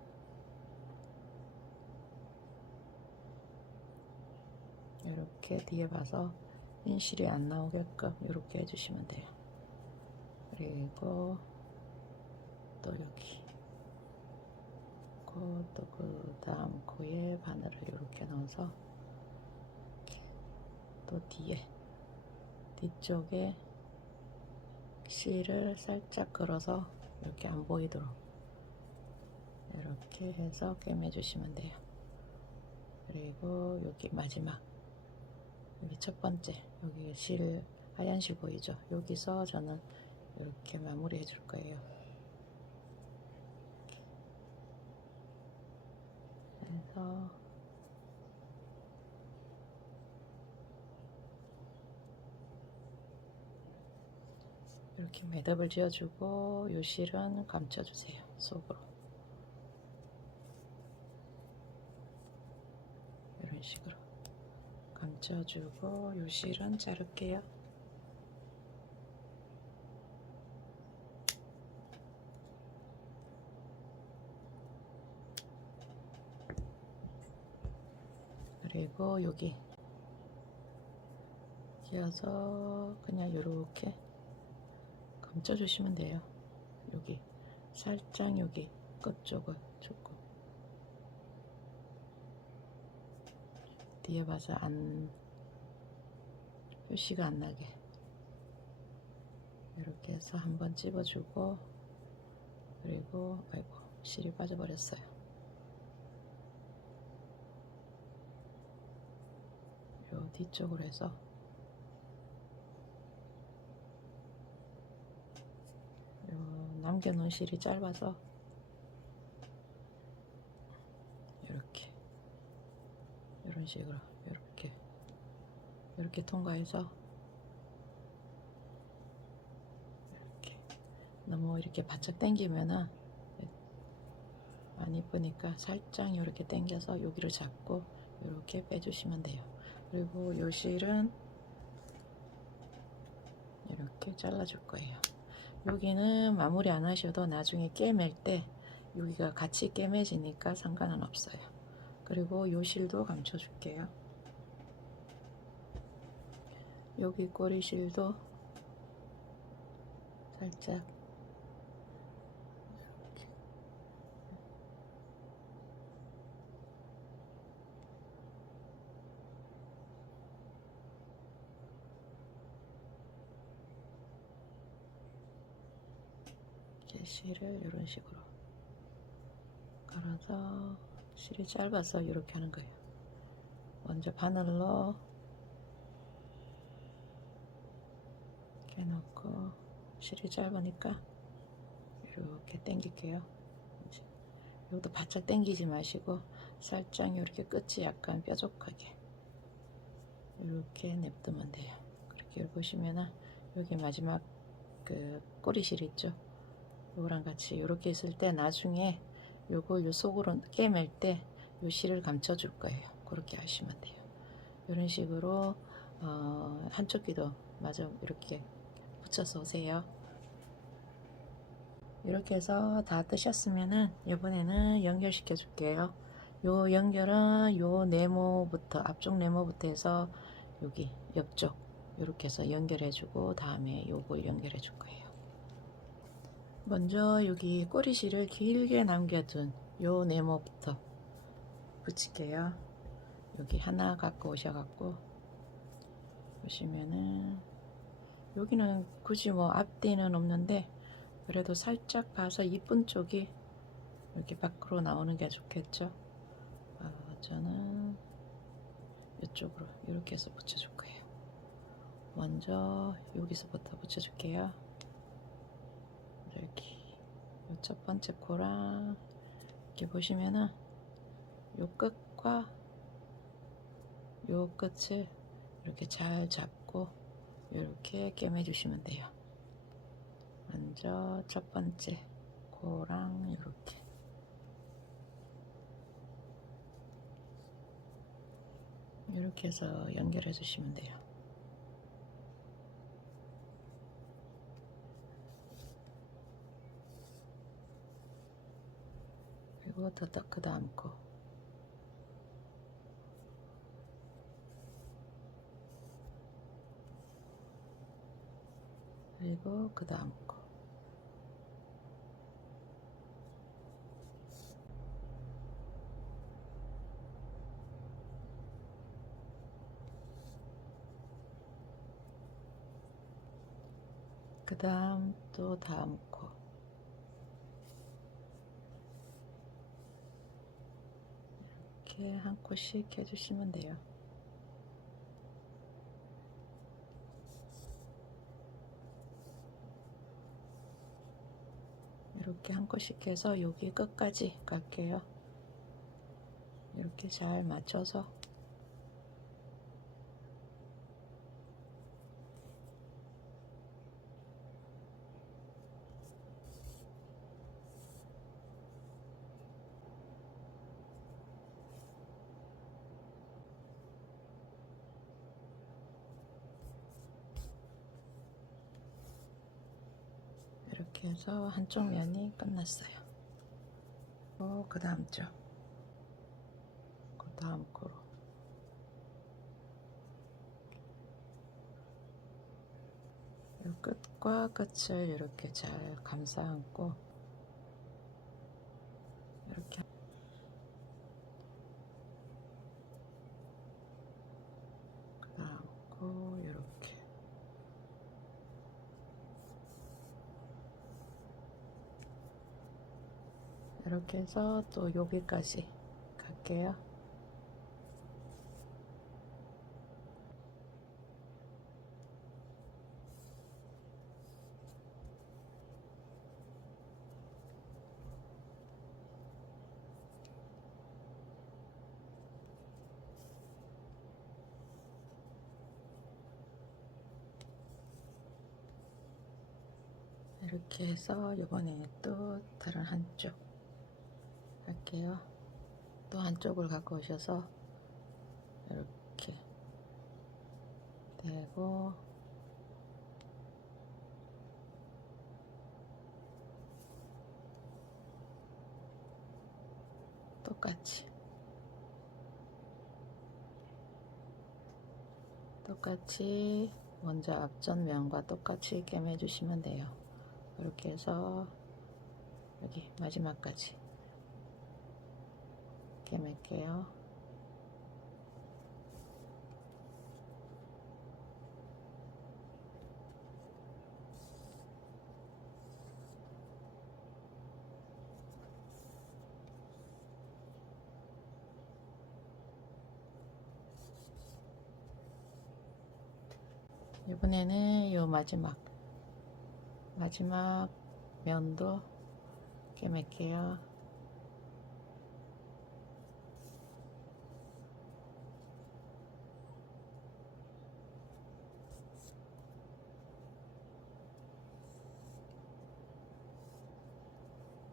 이렇게 뒤에 봐서 흰실이 안 나오게끔 이렇게 해주시면 돼요. 그리고 또 여기 또 그 다음 코에 바늘을 이렇게 넣어서 또 뒤쪽에 실을 살짝 걸어서 이렇게 안 보이도록 이렇게 해서 꿰매 주시면 돼요. 그리고 여기 마지막 여기 첫 번째 여기 실 하얀 실 보이죠? 여기서 저는 이렇게 마무리 해줄 거예요. 그래서 이렇게 매듭을 지어주고 요 실은 감춰주세요. 속으로 이런 식으로 감춰주고 요 실은 자를게요. 그리고 여기 끼워서 그냥 이렇게 감춰주시면 돼요. 여기 살짝 여기 끝쪽을 조금 뒤에 봐서 안 표시가 안 나게 이렇게 해서 한번 찝어주고, 그리고 아이고 실이 빠져버렸어요. 요 뒤쪽으로 해서 요 남겨놓은 실이 짧아서 이렇게 이런 식으로 이렇게 통과해서 이렇게 너무 이렇게 바짝 당기면은 안 이쁘니까 살짝 이렇게 당겨서 여기를 잡고 이렇게 빼주시면 돼요. 그리고 요 실은 이렇게 잘라줄 거예요. 여기는 마무리 안 하셔도 나중에 꿰맬 때 여기가 같이 꿰매지니까 상관은 없어요. 그리고 요 실도 감춰 줄게요. 여기 꼬리 실도 살짝 이렇게 실을 이런 식으로 걸어서, 실이 짧아서 이렇게 하는 거예요. 먼저 바늘로 이렇게 넣고, 실이 짧으니까 이렇게 당길게요. 이것도 바짝 당기지 마시고 살짝 이렇게 끝이 약간 뾰족하게 이렇게 냅두면 돼요. 그렇게 보시면은 여기 마지막 그 꼬리실 있죠? 요거랑 같이 이렇게 있을 때 나중에 요걸 요 속으로 꿰맬 때 요 실을 감춰 줄 거예요. 그렇게 하시면 돼요. 이런 식으로 한쪽 귀도 마저 이렇게 붙여서 오세요. 이렇게 해서 다 뜨셨으면은 이번에는 연결시켜 줄게요. 요 연결은 요 네모부터, 앞쪽 네모부터 해서 여기 옆쪽 이렇게 해서 연결해 주고 다음에 요걸 연결해 줄 거예요. 먼저 여기 꼬리실을 길게 남겨둔 요 네모부터 붙일게요. 여기 하나 갖고 오셔갖고 보시면은 여기는 굳이 뭐 앞뒤는 없는데 그래도 살짝 봐서 이쁜 쪽이 이렇게 밖으로 나오는 게 좋겠죠. 저는 이쪽으로 이렇게 해서 붙여줄 거예요. 먼저 여기서부터 붙여줄게요. 여기 첫 번째 코랑 이렇게 보시면은 요 끝과 요 끝을 이렇게 잘 잡고 이렇게 꿰매 주시면 돼요. 먼저 첫 번째 코랑 이렇게 해서 연결해 주시면 돼요. 그리고 그 다음 코, 그리고 그 다음 코, 그 다음 또 다음 코, 이렇게 한 코씩 해주시면 돼요. 이렇게 한 코씩 해서 여기 끝까지 갈게요. 이렇게 잘 맞춰서 이렇게 해서 한쪽 면이 끝났어요. 그 다음 쪽, 그 다음 코로 요 끝과 끝을 이렇게 잘 감싸 안고 이렇게 감고 이렇게 해서 또 여기까지 갈게요. 이렇게 해서 이번에 또 다른 한쪽 할게요. 또 한쪽을 갖고 오셔서 이렇게 대고 똑같이 먼저 앞전 면과 똑같이 꿰매 주시면 돼요. 이렇게 해서 여기 마지막까지 꿰맬게요. 이번에는 요 마지막 면도 꿰맬게요.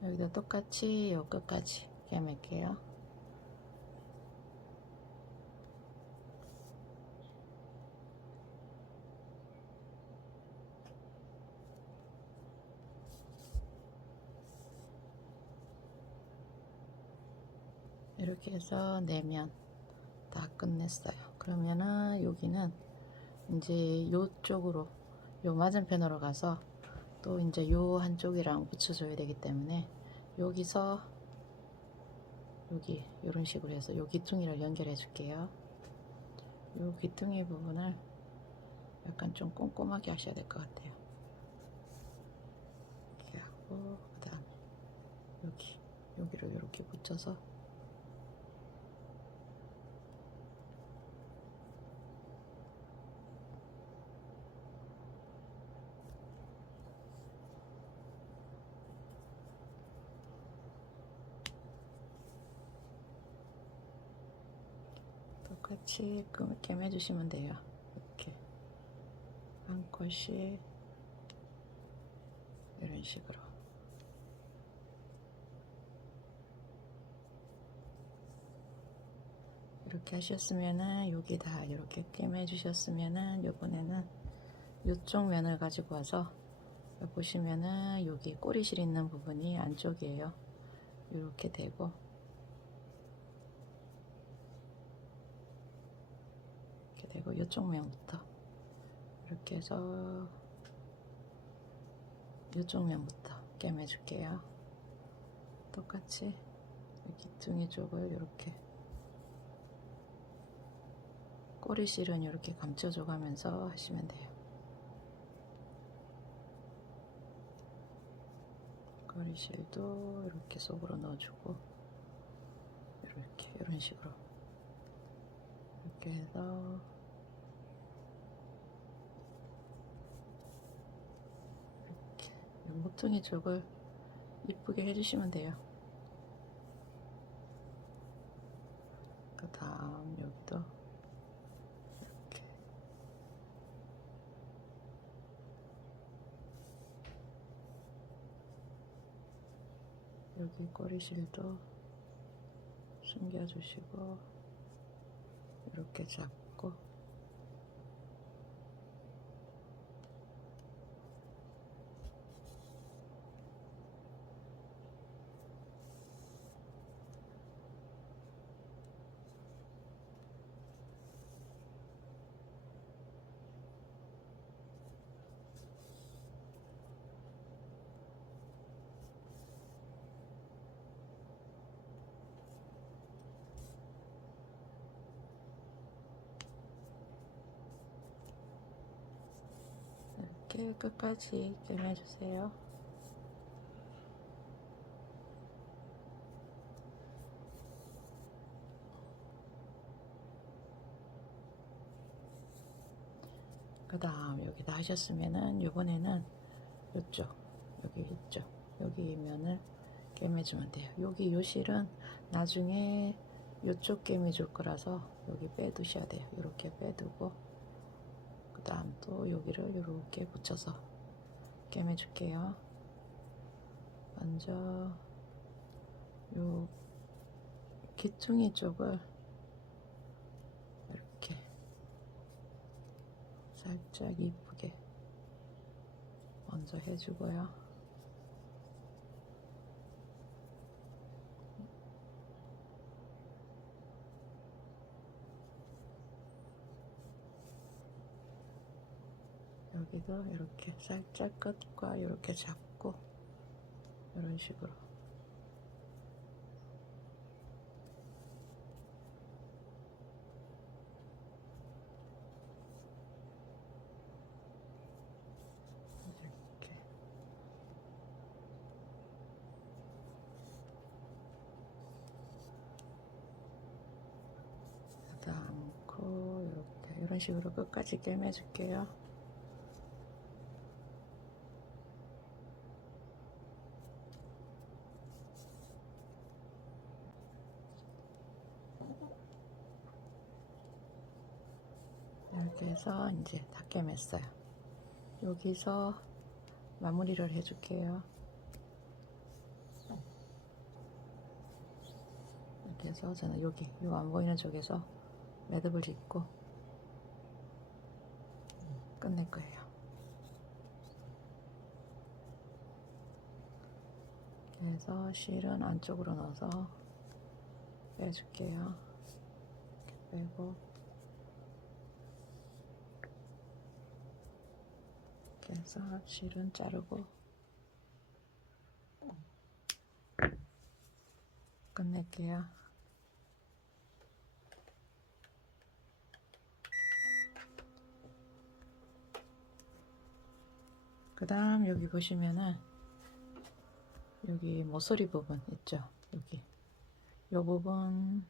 여기도 똑같이 요 끝까지 꿰맬게요. 이렇게 해서 4면 다 끝냈어요. 그러면은 여기는 이제 요쪽으로 요 맞은편으로 가서 또 이제 요 한쪽이랑 붙여줘야 되기 때문에 여기서 여기 이런 식으로 해서 요 귀퉁이를 연결해 줄게요. 요 귀퉁이 부분을 약간 좀 꼼꼼하게 하셔야 될 것 같아요. 이렇게 하고 그 다음에 여기를 이렇게 붙여서 똑같이 꿰매주시면 돼요. 이렇게 한 컷씩 이런 식으로 이렇게 하셨으면은 여기 다 이렇게 꿰매 주셨으면은 요번에는 이쪽 면을 가지고 와서 보시면은 여기 꼬리실 있는 부분이 안쪽이에요. 이렇게 되고 이렇게 되고 이쪽 면부터 이렇게 해서 이쪽 면부터 꿰매 줄게요. 똑같이 귀퉁이 쪽을 이렇게 꼬리실은 이렇게 감춰줘 가면서 하시면 돼요. 꼬리실도 이렇게 속으로 넣어주고 이렇게 이런 식으로 이렇게 해서 이렇게 모퉁이 쪽을 이쁘게 해주시면 돼요. 그 다음 여기도 이렇게 여기 꼬리실도 숨겨주시고 이렇게 잡고 이렇게 끝까지 꿰매주세요. 그 다음 여기다 하셨으면은 이번에는 이쪽 여기 있죠, 여기 면을 꿰매주면 돼요. 여기 요 실은 나중에 이쪽 꿰매줄 거라서 여기 빼두셔야 돼요. 이렇게 빼두고 그 다음 또 여기를 이렇게 붙여서 꿰매줄게요. 먼저 요 귀퉁이 쪽을 이렇게 살짝 이쁘게 먼저 해주고요. 여기도 이렇게 살짝 끝과 이렇게 잡고 이런 식으로 이렇게 담고 이렇게 이런 식으로 끝까지 꿰매줄게요. 이렇게 해서 이제 다 꿰맸어요. 여기서 마무리를 해줄게요. 이렇게 해서 저는 여기 요 안 보이는 쪽에서 매듭을 짓고 끝낼 거예요. 그래서 실은 안쪽으로 넣어서 빼줄게요. 이렇게 빼고 이렇게 해서 실은 자르고 끝낼게요. 그 다음 여기 보시면은 여기 모서리 부분 있죠, 여기 요 부분,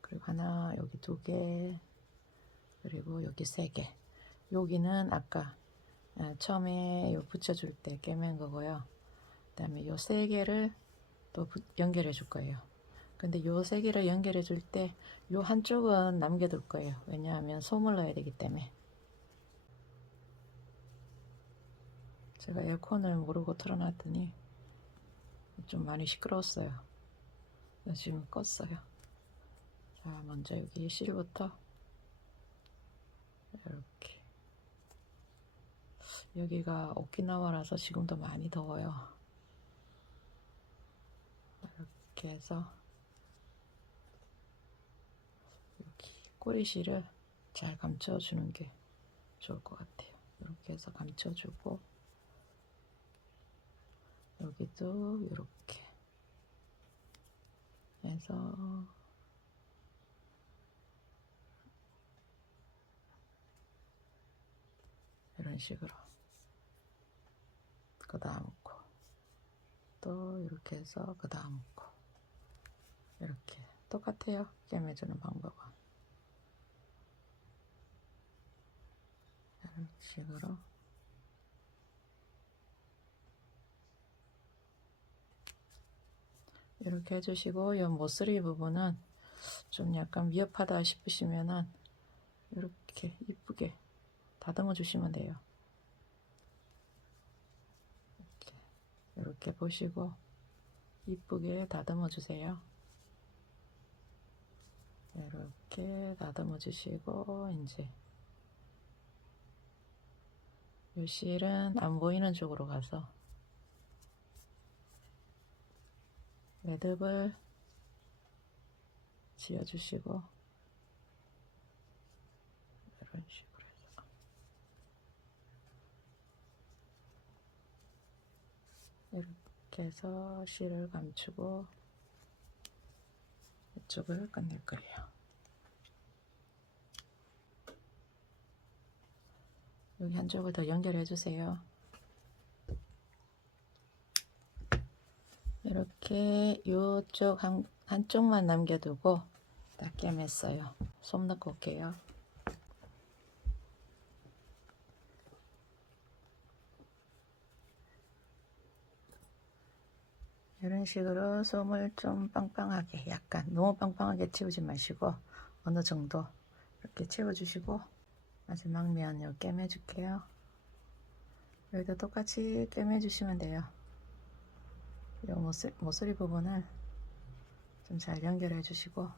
그리고 하나, 여기 2개, 그리고 여기 3개. 여기는 아까 처음에 요 붙여줄 때 꿰맨 거고요. 그 다음에 요 3개를 또 연결해 줄 거예요. 근데 요 3개를 연결해 줄 때 요 한쪽은 남겨둘 거예요. 왜냐하면 솜을 넣어야 되기 때문에. 제가 에어컨을 모르고 틀어놨더니 좀 많이 시끄러웠어요. 지금 껐어요. 자, 먼저 여기 실부터 이렇게. 여기가 오키나와라서 지금도 많이 더워요. 이렇게 해서 여기 꼬리실을 잘 감춰주는 게 좋을 것 같아요. 이렇게 해서 감춰주고 여기도 이렇게 해서 이런 식으로 그 다음 코 또 이렇게 해서 그 다음 코 이렇게 똑같아요. 꿰매주는 방법은 이런 식으로 이렇게 해주시고, 이 모서리 부분은 좀 약간 위협하다 싶으시면은 이렇게 이쁘게 다듬어 주시면 돼요. 이렇게 보시고 이쁘게 다듬어 주세요. 이렇게 다듬어 주시고, 이제 이 실은 안 보이는 쪽으로 가서 매듭을 지어 주시고 이런 식으로 해서 이렇게 해서 실을 감추고 이쪽을 끝낼 거예요. 여기 한쪽을 더 연결해 주세요. 이렇게 이쪽 한쪽만 남겨두고 다 꿰맸어요. 솜 넣고 올게요. 이런 식으로 솜을 좀 빵빵하게, 약간 너무 빵빵하게 채우지 마시고 어느 정도 이렇게 채워주시고, 마지막 면 요 꿰매줄게요. 여기도 똑같이 꿰매주시면 돼요. 이 모서리 부분을 좀 잘 연결해 주시고,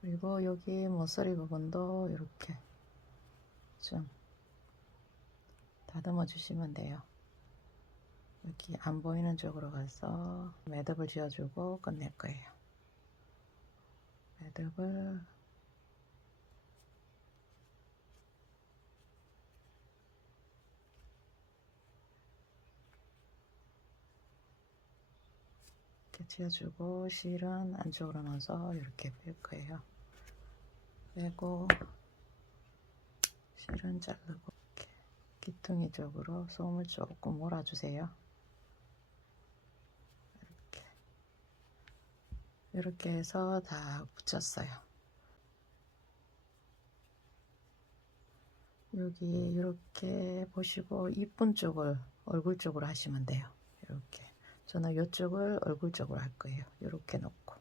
그리고 여기 모서리 부분도 이렇게 좀 다듬어 주시면 돼요. 여기 안 보이는 쪽으로 가서 매듭을 지어주고 끝낼 거예요. 매듭을 이렇게 지어주고, 실은 안쪽으로 넣어서 이렇게 뺄 거예요. 빼고 실은 자르고, 이렇게 귀퉁이 쪽으로 솜을 조금 몰아주세요. 이렇게 해서 다 붙였어요. 여기 이렇게 보시고 이쁜 쪽을 얼굴 쪽으로 하시면 돼요. 이렇게 저는 이쪽을 얼굴 쪽으로 할 거예요. 이렇게 놓고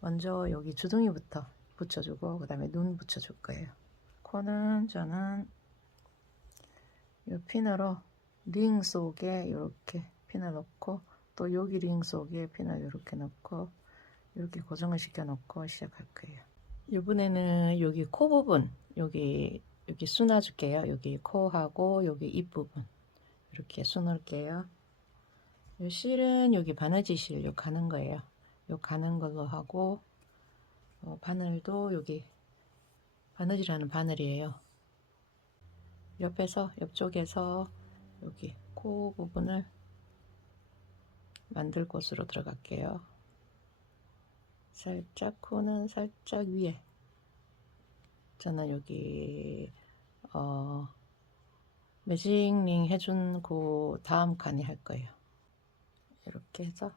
먼저 여기 주둥이부터 붙여주고 그 다음에 눈 붙여줄 거예요. 코는 저는 이 핀으로 링 속에 이렇게 핀을 넣고, 또 여기 링 속에 핀을 이렇게 넣고 이렇게 고정을 시켜 놓고 시작할 거예요. 이번에는 여기 코 부분, 여기 쑤놔 줄게요. 여기 코하고 여기 입 부분 이렇게 쑤놓을게요. 이 실은 여기 바느질 실 요 가는 거예요. 요 가는 걸로 하고, 바늘도 여기 바느질하는 바늘이에요. 옆쪽에서 여기 코 부분을 만들 곳으로 들어갈게요. 살짝, 코는 살짝 위에, 저는 여기 매직링 해준 그 다음 칸에 할 거예요. 이렇게 해서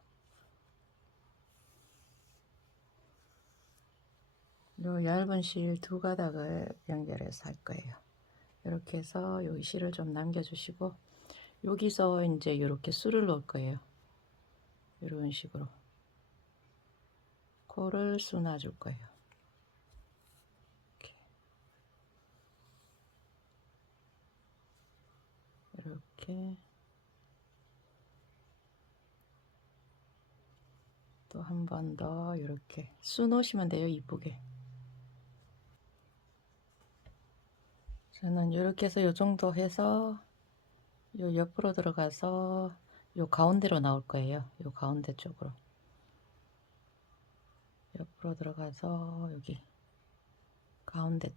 요 얇은 실 두 가닥을 연결해서 할 거예요. 이렇게 해서 여기 실을 좀 남겨주시고, 여기서 이제 이렇게 술을 넣을 거예요. 이런 식으로 코를 쑤놔 줄 거예요. 이렇게 또 한 번 더 이렇게 쑤 놓으시면 돼요. 이쁘게. 저는 이렇게 해서 요 정도 해서 요 옆으로 들어가서 요 가운데로 나올 거예요. 요 가운데 쪽으로 옆으로 들어가서 여기 가운데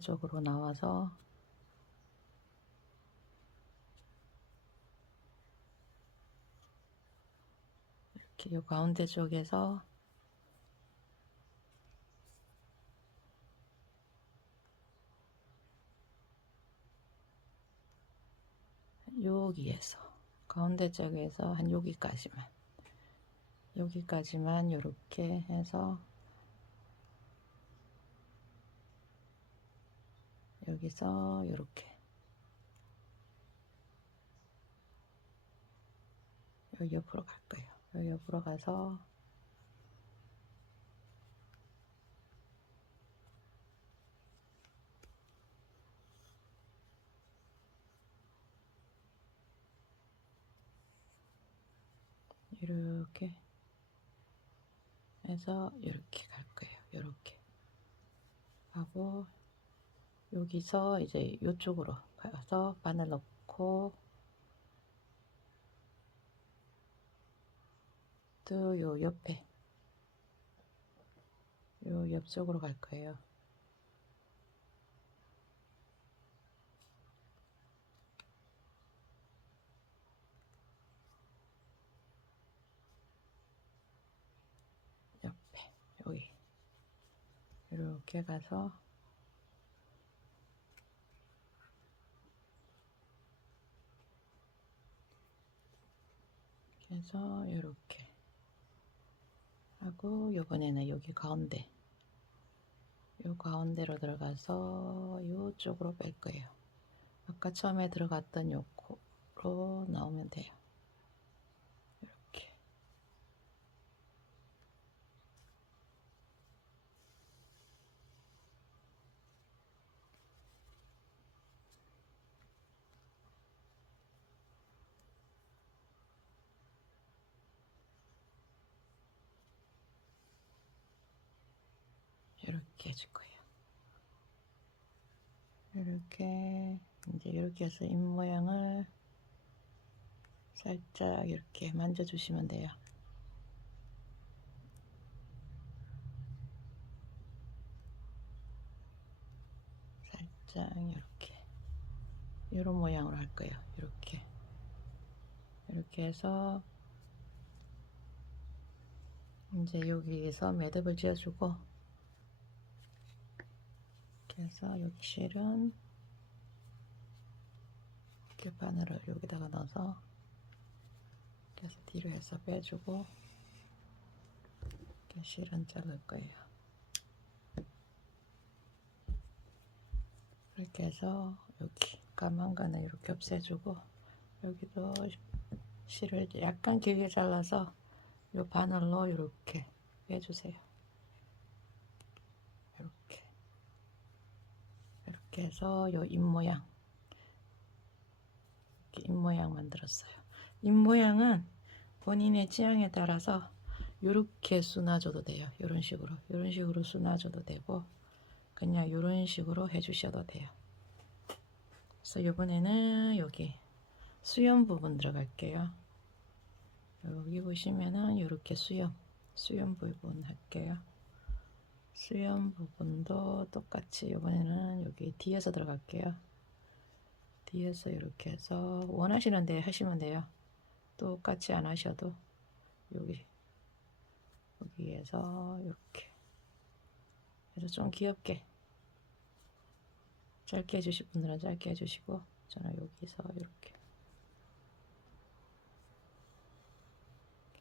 쪽으로 나와서 이렇게 요 가운데 쪽에서 여기에서 가운데 쪽에서 한 여기까지만 이렇게 해서 여기서 이렇게 여기 옆으로 갈 거예요. 여기 옆으로 가서 이렇게 해서 이렇게 갈 거예요. 이렇게 하고, 여기서 이제 이쪽으로 가서 바늘 넣고, 또 요 옆에 요 옆쪽으로 갈 거예요. 옆에 여기 이렇게 가서 해서 이렇게 하고 요번에는 여기 가운데 요 가운데로 들어가서 요쪽으로 뺄 거예요. 아까 처음에 들어갔던 요 코로 나오면 돼요. 이렇게 이렇게 해줄 거예요. 이렇게 이제 이렇게 해서 입 모양을 살짝 이렇게 만져주시면 돼요. 살짝 이렇게 이런 모양으로 할 거예요. 이렇게 해서 이제 여기에서 매듭을 지어주고 이렇게 해서 여기 실은 이렇게 바늘을 여기다가 넣어서 이렇게 해서 뒤로 해서 빼주고 이렇게 실은 자를 거예요. 이렇게 해서 여기 까만 거는 이렇게 없애주고 여기도 실을 약간 길게 잘라서 요 바늘로 이렇게 빼주세요. 이렇게 해서 요 입 모양 이렇게 입 모양 만들었어요. 입 모양은 본인의 취향에 따라서 이렇게 쑤놔줘도 돼요. 이런 식으로 쑤놔줘도 되고 그냥 이런 식으로 해주셔도 돼요. 그래서 이번에는 여기 수염 부분 들어갈게요. 여기 보시면은 이렇게 수염 부분 할게요. 수염 부분도 똑같이 이번에는 여기 뒤에서 들어갈게요. 뒤에서 이렇게 해서 원하시는 데 하시면 돼요. 똑같이 안 하셔도 여기에서 이렇게 해서 좀 귀엽게 짧게 해주실 분들은 짧게 해주시고 저는 여기서 이렇게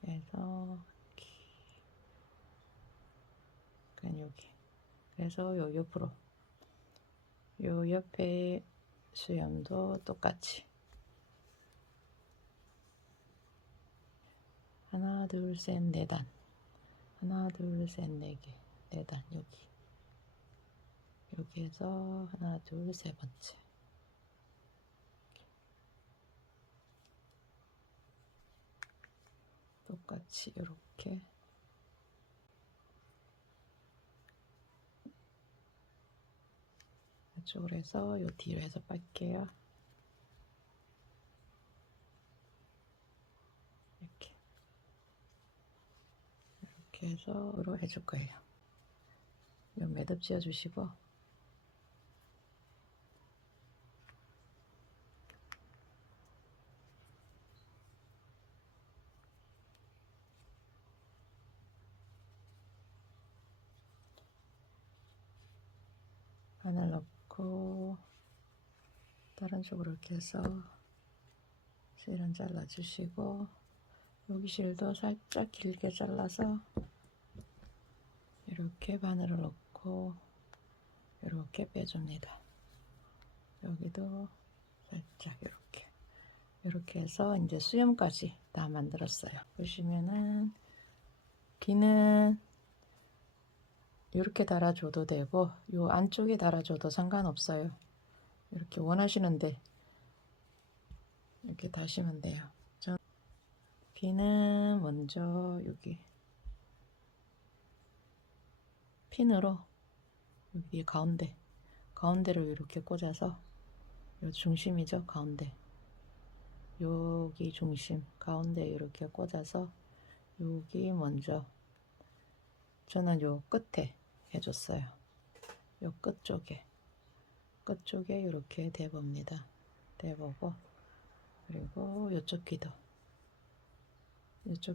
해서 약간 여기 그래서 요 옆으로 요 옆에 수염도 똑같이 하나 둘 셋 네 단 하나 둘 셋 네 개 네 단 여기에서 하나 둘 세 번째 똑같이 이렇게 이쪽으로 해서 요 뒤로 해서 빨게요. 이렇게 해서 으로 해줄 거예요. 요 매듭 지어 주시고 바늘 넣고 다른 쪽으로 이렇게 해서 실은 잘라 주시고 여기 실도 살짝 길게 잘라서 이렇게 바늘을 넣고 이렇게 빼줍니다. 여기도 살짝 이렇게 해서 이제 수염까지 다 만들었어요. 보시면은 귀는 이렇게 달아줘도 되고 요 안쪽에 달아줘도 상관없어요. 이렇게 원하시는데 이렇게 다시면 돼요. 전 귀는 먼저 여기 핀으로 여기 가운데를 이렇게 꽂아서 요 중심이죠. 가운데 여기 중심 가운데 이렇게 꽂아서 여기 먼저 저는 요 끝에 해줬어요. 요 끝 쪽에 이렇게 대봅니다. 대보고 그리고 이쪽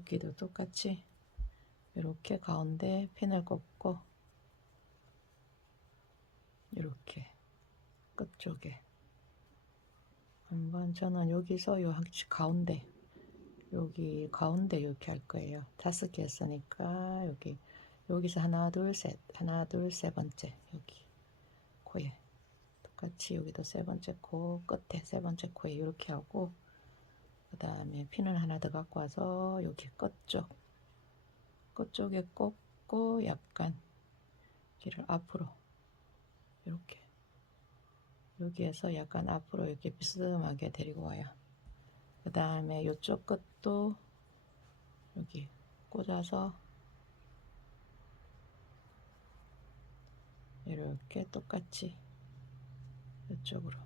귀도 똑같이 이렇게 가운데 핀을 꽂고 이렇게 끝쪽에 한번 저는 여기서 요 가운데 여기 가운데 이렇게 할 거예요. 5개 했으니까 여기서 하나 둘 셋 하나 둘 세 번째 여기 코에 똑같이 여기도 세 번째 코 끝에 세 번째 코에 이렇게 하고 그 다음에 핀을 하나 더 갖고 와서 여기 끝쪽에 꽂고 약간 길을 앞으로 이렇게 여기에서 약간 앞으로 이렇게 비스듬하게 데리고 와요. 그 다음에 이쪽 끝도 여기 꽂아서 이렇게 똑같이 이쪽으로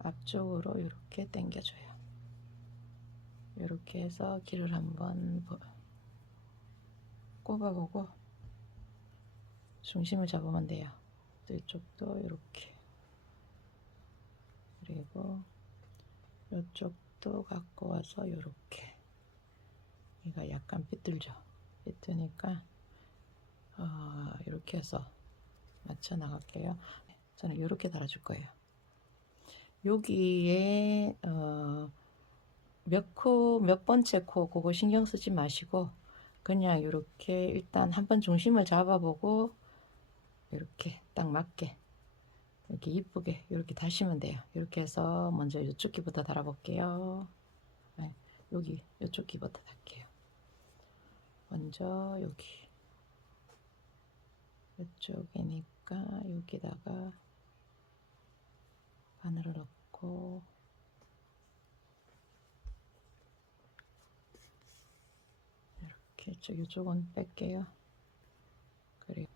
앞쪽으로 이렇게 당겨줘요. 이렇게 해서 길을 한번 꼽아보고 중심을 잡으면 돼요. 또 이쪽도 이렇게 그리고 이쪽도 갖고 와서 이렇게 얘가 약간 삐뚤죠. 삐뚤니까 이렇게 해서 맞춰 나갈게요. 저는 이렇게 달아줄 거예요. 여기에 몇 번째 코 그거 신경 쓰지 마시고 그냥 이렇게 일단 한번 중심을 잡아보고 이렇게 딱 맞게 이렇게 이쁘게 이렇게 다시면 돼요. 이렇게 해서 먼저 이쪽 귀부터 달아볼게요. 네, 여기 이쪽 귀부터 달게요. 먼저 여기 이쪽이니까 여기다가 바늘을 넣고 이렇게 이쪽은 뺄게요. 그리고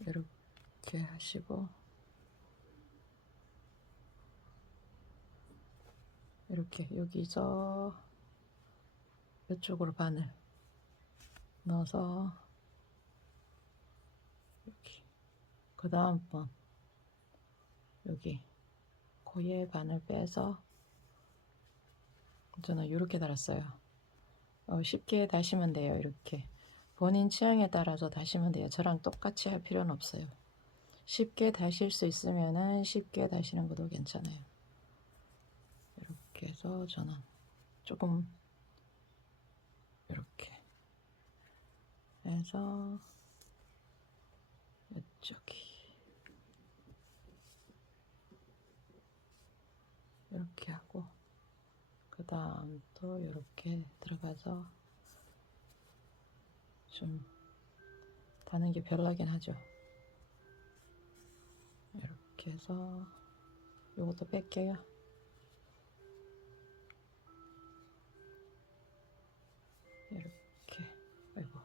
이렇게 하시고 이렇게 여기서 이쪽으로 바늘 넣어서 이렇게 그 다음번 여기 코에 바늘 빼서 저는 이렇게 달았어요. 쉽게 다시면 돼요. 이렇게 본인 취향에 따라서 다시면 돼요. 저랑 똑같이 할 필요는 없어요. 쉽게 다실 수 있으면은 쉽게 다시는 것도 괜찮아요. 이렇게 해서 저는 조금 이렇게 해서 이쪽이 이렇게 하고 그 다음 또 이렇게 들어가서 좀 다는 게 별나긴 하죠. 이렇게 해서 요것도 뺄게요. 이렇게 아이고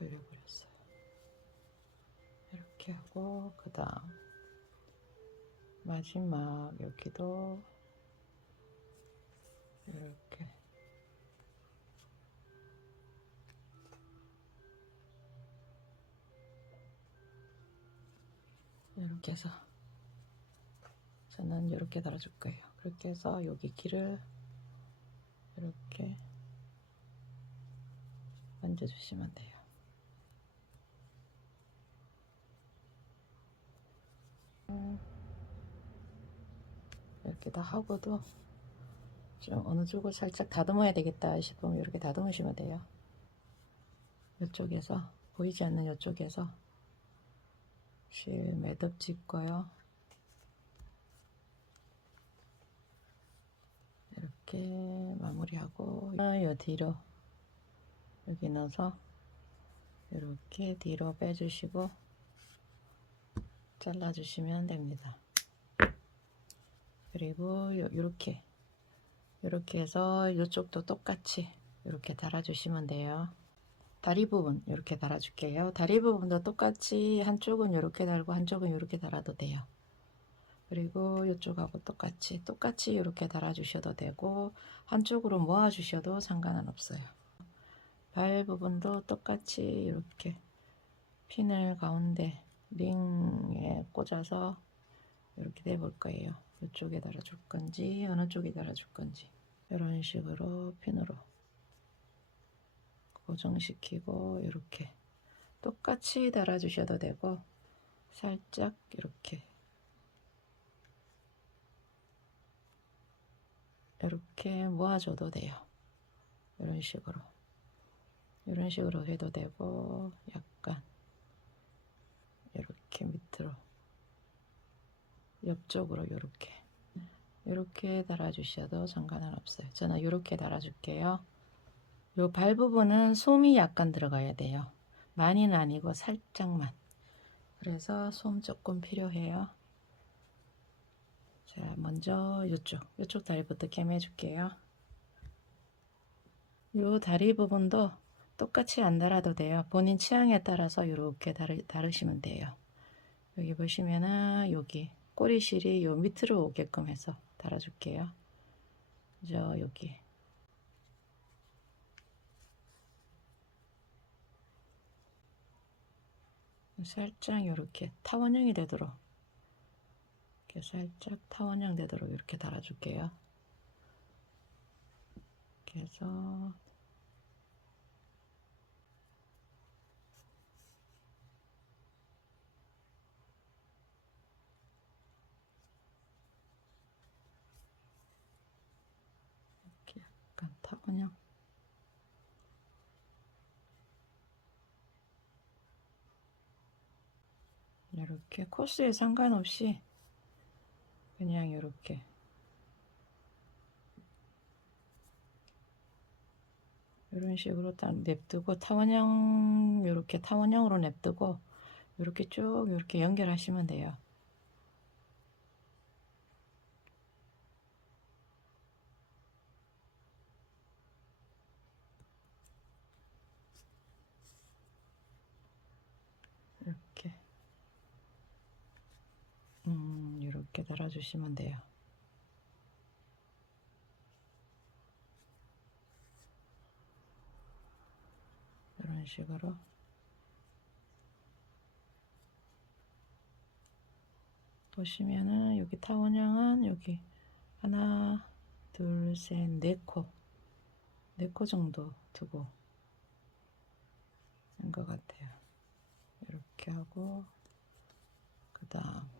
걸려버렸어요. 이렇게 하고 그 다음 마지막 여기도 이렇게 이렇게 해서 저는 이렇게 달아줄 거예요. 그렇게 해서 여기 길을 이렇게 만져주시면 돼요. 이렇게 다 하고도 좀 어느 쪽을 살짝 다듬어야 되겠다 싶으면 이렇게 다듬으시면 돼요. 이쪽에서 보이지 않는 이쪽에서 실 매듭 짚고요. 이렇게 마무리하고 요 뒤로 여기 넣어서 이렇게 뒤로 빼주시고 잘라주시면 됩니다. 그리고 이렇게 해서 이쪽도 똑같이 이렇게 달아주시면 돼요. 다리 부분 이렇게 달아줄게요. 다리 부분도 똑같이 한쪽은 이렇게 달고 한쪽은 이렇게 달아도 돼요. 그리고 이쪽하고 똑같이 이렇게 달아주셔도 되고 한쪽으로 모아 주셔도 상관은 없어요. 발 부분도 똑같이 이렇게 핀을 가운데 링에 꽂아서 이렇게 내볼 거예요. 이쪽에 달아줄 건지 어느 쪽에 달아줄 건지 이런 식으로 핀으로 고정시키고 이렇게 똑같이 달아주셔도 되고 살짝 이렇게 모아줘도 돼요. 이런 식으로 해도 되고 약간 이렇게 밑으로 옆쪽으로 이렇게 달아주셔도 상관은 없어요. 저는 이렇게 달아줄게요. 요 발 부분은 솜이 약간 들어가야 돼요. 많이는 아니고 살짝만. 그래서 솜 조금 필요해요. 자, 먼저 이쪽 다리부터 꿰매 줄게요. 요 다리 부분도 똑같이 안 달아도 돼요. 본인 취향에 따라서 이렇게 다르시면 돼요. 여기 보시면은 여기 꼬리실이 요 밑으로 오게끔 해서 달아줄게요. 여기 살짝 이렇게 타원형이 되도록 이렇게 살짝 타원형 되도록 이렇게 달아줄게요. 그래서 이렇게 약간 타원형 이렇게 코스에 상관없이 그냥 이렇게 이런 식으로 딱 냅두고 타원형 이렇게 타원형으로 냅두고 이렇게 쭉 이렇게 연결하시면 돼요. 이렇게 달아주시면 돼요. 이런 식으로 보시면은 여기 타원형은 여기 하나, 둘, 셋, 네 코 정도 두고 한 것 같아요. 이렇게 하고 그 다음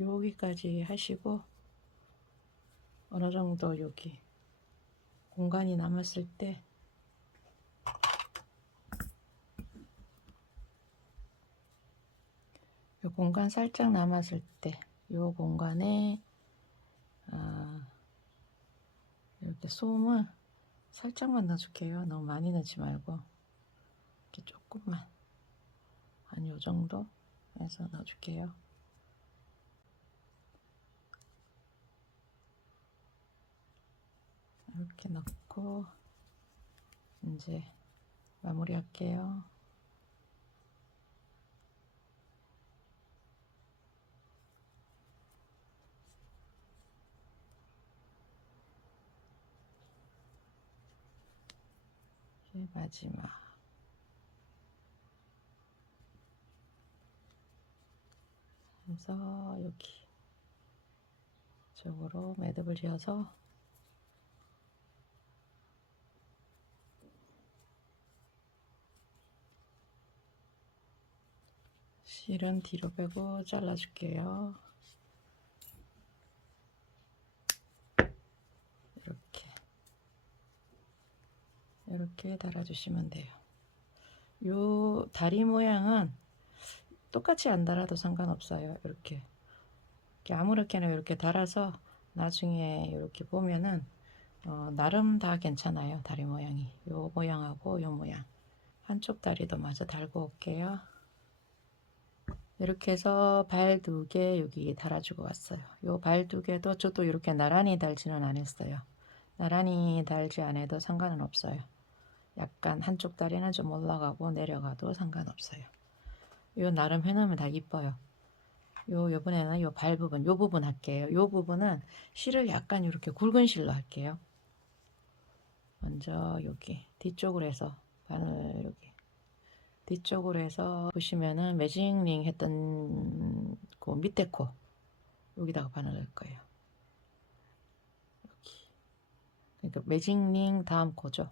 여기까지 하시고 어느 정도 여기 공간이 남았을 때 요 공간 살짝 남았을 때 요 공간에 이렇게 솜을 살짝만 넣어줄게요. 너무 많이 넣지 말고 이렇게 조금만 한 요 정도 해서 넣어줄게요. 이렇게 넣고 이제 마무리 할게요. 마지막 그래서 여기 쪽으로 매듭을 지어서 실은 뒤로 빼고 잘라줄게요. 이렇게 달아주시면 돼요. 요 다리 모양은 똑같이 안 달아도 상관없어요. 이렇게 아무렇게나 이렇게 달아서 나중에 이렇게 보면은 나름 다 괜찮아요. 다리 모양이 요 모양하고 요 모양 한쪽 다리도 마저 달고 올게요. 이렇게 해서 발 2개 여기 달아주고 왔어요. 요 발 2개도 저도 이렇게 나란히 달지는 않았어요. 나란히 달지 않아도 상관은 없어요. 약간 한쪽 다리는 좀 올라가고 내려가도 상관없어요. 이거 나름 해놓으면 다 이뻐요. 요번에는 요 발 부분, 요 부분 할게요. 요 부분은 실을 약간 이렇게 굵은 실로 할게요. 먼저 여기 뒤쪽으로 해서 바늘 여기 뒤쪽으로 해서 보시면은 매직링 했던 그 밑에 코 여기다가 바늘 넣을 거예요. 여기. 그러니까 매직링 다음 코죠.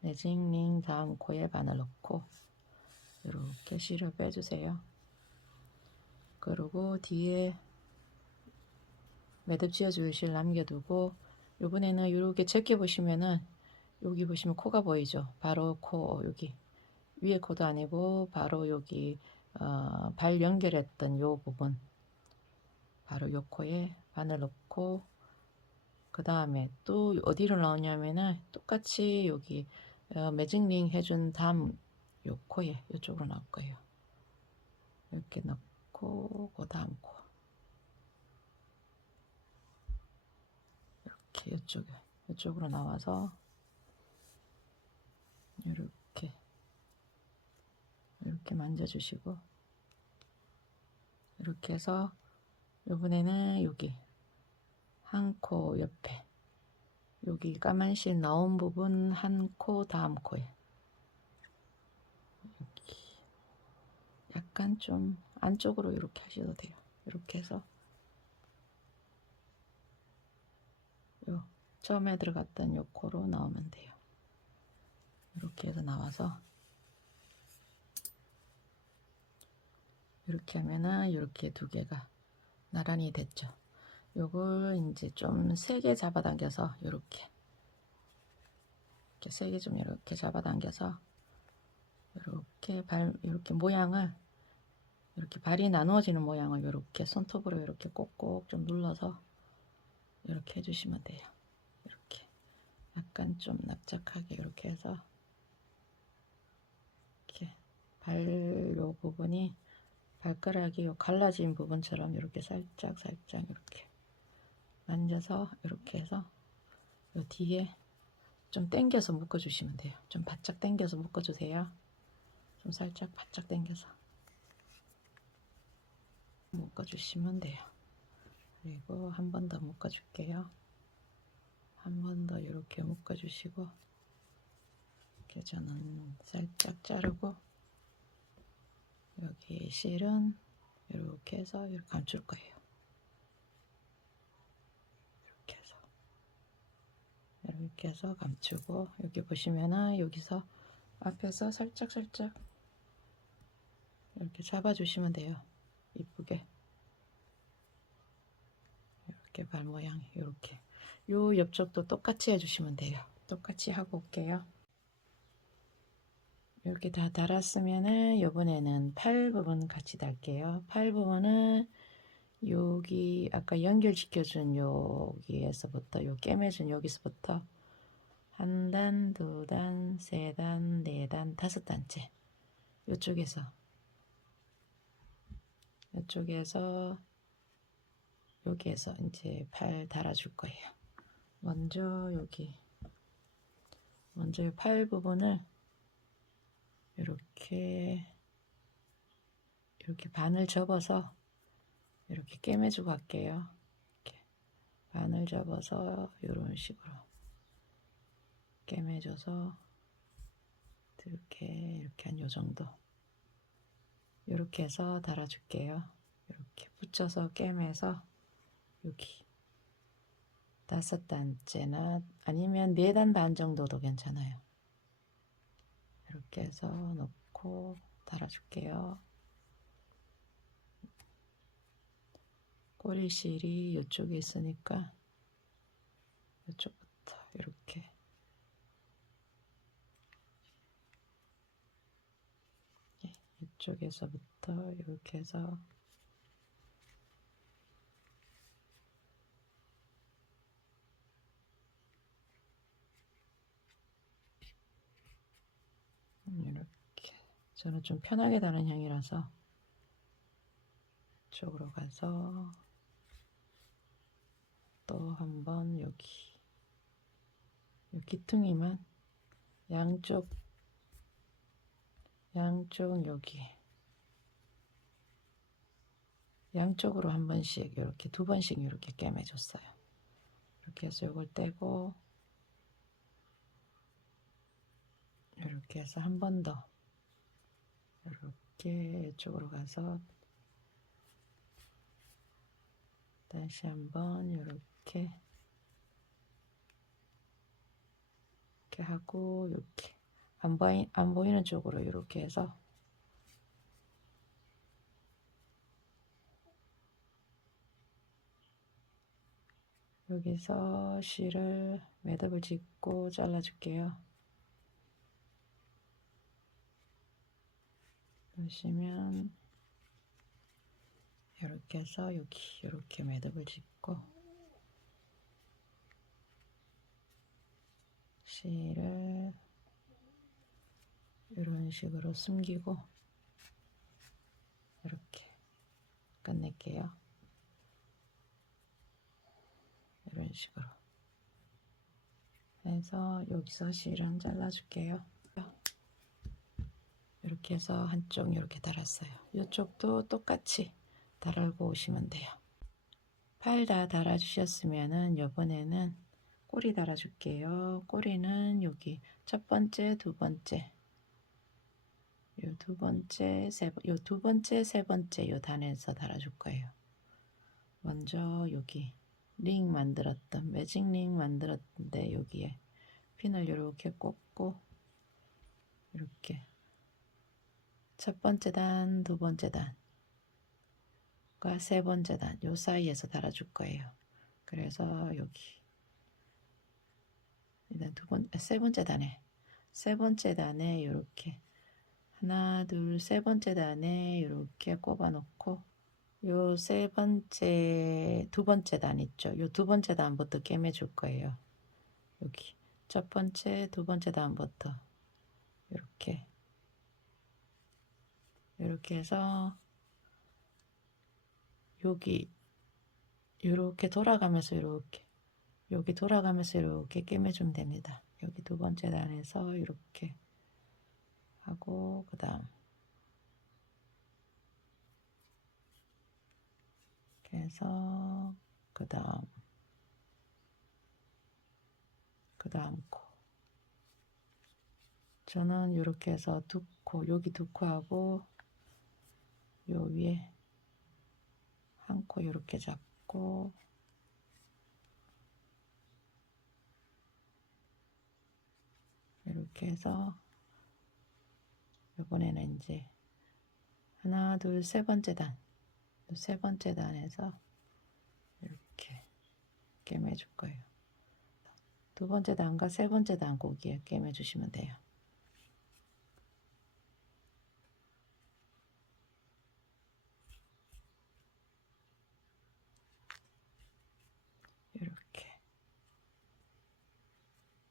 매직링 다음 코에 바늘 넣고 이렇게 실을 빼주세요. 그리고 뒤에 매듭 지어줄 실 남겨두고 요번에는 이렇게 제껴 보시면은 여기 보시면 코가 보이죠. 바로 코 여기 위에 코도 아니고 바로 여기 발 연결했던 요 부분 바로 요 코에 바늘 넣고 그 다음에 또 어디를 넣냐면은 똑같이 여기 매직링 해준 다음 요 코에 이쪽으로 넣을 거예요. 이렇게 넣고 그 다음 코 이렇게 이쪽으로 나와서 이렇게 만져주시고 이렇게 해서 이번에는 여기 한 코 옆에 여기 까만 실 나온 부분 한 코 다음 코에 여기 약간 좀 안쪽으로 이렇게 하셔도 돼요. 이렇게 해서 요 처음에 들어갔던 요 코로 나오면 돼요. 이렇게 해서 나와서 이렇게 하면은 이렇게 두 개가 나란히 됐죠. 요걸 이제 좀 세게 잡아당겨서 이렇게 세게 좀 이렇게 잡아당겨서 이렇게 모양을 이렇게 발이 나누어지는 모양을 이렇게 손톱으로 이렇게 꼭꼭 좀 눌러서 이렇게 해주시면 돼요. 이렇게 약간 좀 납작하게 이렇게 해서 이렇게 요 부분이 발가락이 요 갈라진 부분처럼 이렇게 살짝 이렇게 만져서 이렇게 해서 요 뒤에 좀 당겨서 묶어 주시면 돼요. 좀 바짝 당겨서 묶어 주세요. 좀 살짝 바짝 당겨서 묶어 주시면 돼요. 그리고 한 번 더 묶어 줄게요. 한 번 더 이렇게 묶어 주시고 이렇게 저는 살짝 자르고 여기 실은 이렇게 해서 이렇게 감출 거예요. 이렇게 해서 감추고 여기 보시면은 여기서 앞에서 살짝 이렇게 잡아주시면 돼요. 이쁘게 이렇게 발 모양 이렇게 요 옆쪽도 똑같이 해주시면 돼요. 똑같이 하고 올게요. 이렇게 다 달았으면은 이번에는 팔 부분 같이 달게요. 팔 부분은 여기 아까 연결시켜준 여기에서부터 요 깨매준 여기서부터 한 단, 두 단, 세 단, 네 단, 다섯 단째 이쪽에서 여기에서 이제 팔 달아줄 거예요. 먼저 이 팔 부분을 이렇게 반을 접어서 이렇게 꿰매주고 갈게요. 이렇게 반을 접어서 이런 식으로 꿰매줘서 이렇게 한 요 정도 이렇게 해서 달아줄게요. 이렇게 붙여서 꿰매서 여기 다섯 단째나 아니면 네 단 반 정도도 괜찮아요. 이렇게 해서 넣고 달아줄게요. 꼬리실이 이쪽에 있으니까 이쪽부터 이렇게 이쪽에서부터 이렇게 해서 이렇게 저는 좀 편하게 다는 향이라서 이쪽으로 가서 또 한번 여기 요 기퉁이만 양쪽 여기 양쪽으로 한 번씩 이렇게 두 번씩 이렇게 꿰매줬어요. 이렇게 해서 이걸 떼고 이렇게 해서 한 번 더 이렇게 이쪽으로 가서 다시 한번 이렇게 하고 이렇게 안 보이는 쪽으로 이렇게 해서 여기서 실을 매듭을 짓고 잘라줄게요. 보시면 이렇게 해서 여기 이렇게 매듭을 짓고 실을 이런 식으로 숨기고 이렇게 끝낼게요. 이런 식으로 해서 여기서 실은 잘라줄게요. 이렇게 해서 한쪽 이렇게 달았어요. 이쪽도 똑같이 달고 오시면 돼요. 팔 다 달아주셨으면은 이번에는 꼬리 달아줄게요. 꼬리는 여기 첫 번째, 두 번째, 요 두 번째, 두 번째, 세 번째 요 단에서 달아줄 거예요. 먼저 여기 링 만들었던 매직 링 만들었는데 여기에 핀을 이렇게 꽂고 이렇게 첫 번째 단, 두 번째 단과 세 번째 단 요 사이에서 달아줄 거예요. 그래서 여기 일단 세 번째 단에 이렇게 하나, 둘, 세 번째 단에 이렇게 꼽아 놓고 요 세 번째, 두 번째 단 있죠? 요 두 번째 단부터 꿰매 줄 거예요. 여기 첫 번째, 두 번째 단부터 이렇게 해서 여기 이렇게 돌아가면서 이렇게 여기 돌아가면서 이렇게 꿰매주면 됩니다. 여기 두 번째 단에서 이렇게 하고 그 다음 해서 그 다음 코 저는 이렇게 해서 두 코 여기 두 코하고 요 위에 한 코 이렇게 잡고 이렇게 해서 이번에는 이제 하나 둘 세 번째 단에서 이렇게 꿰매 줄 거예요. 두 번째 단과 세 번째 단 고기에 꿰매 주시면 돼요.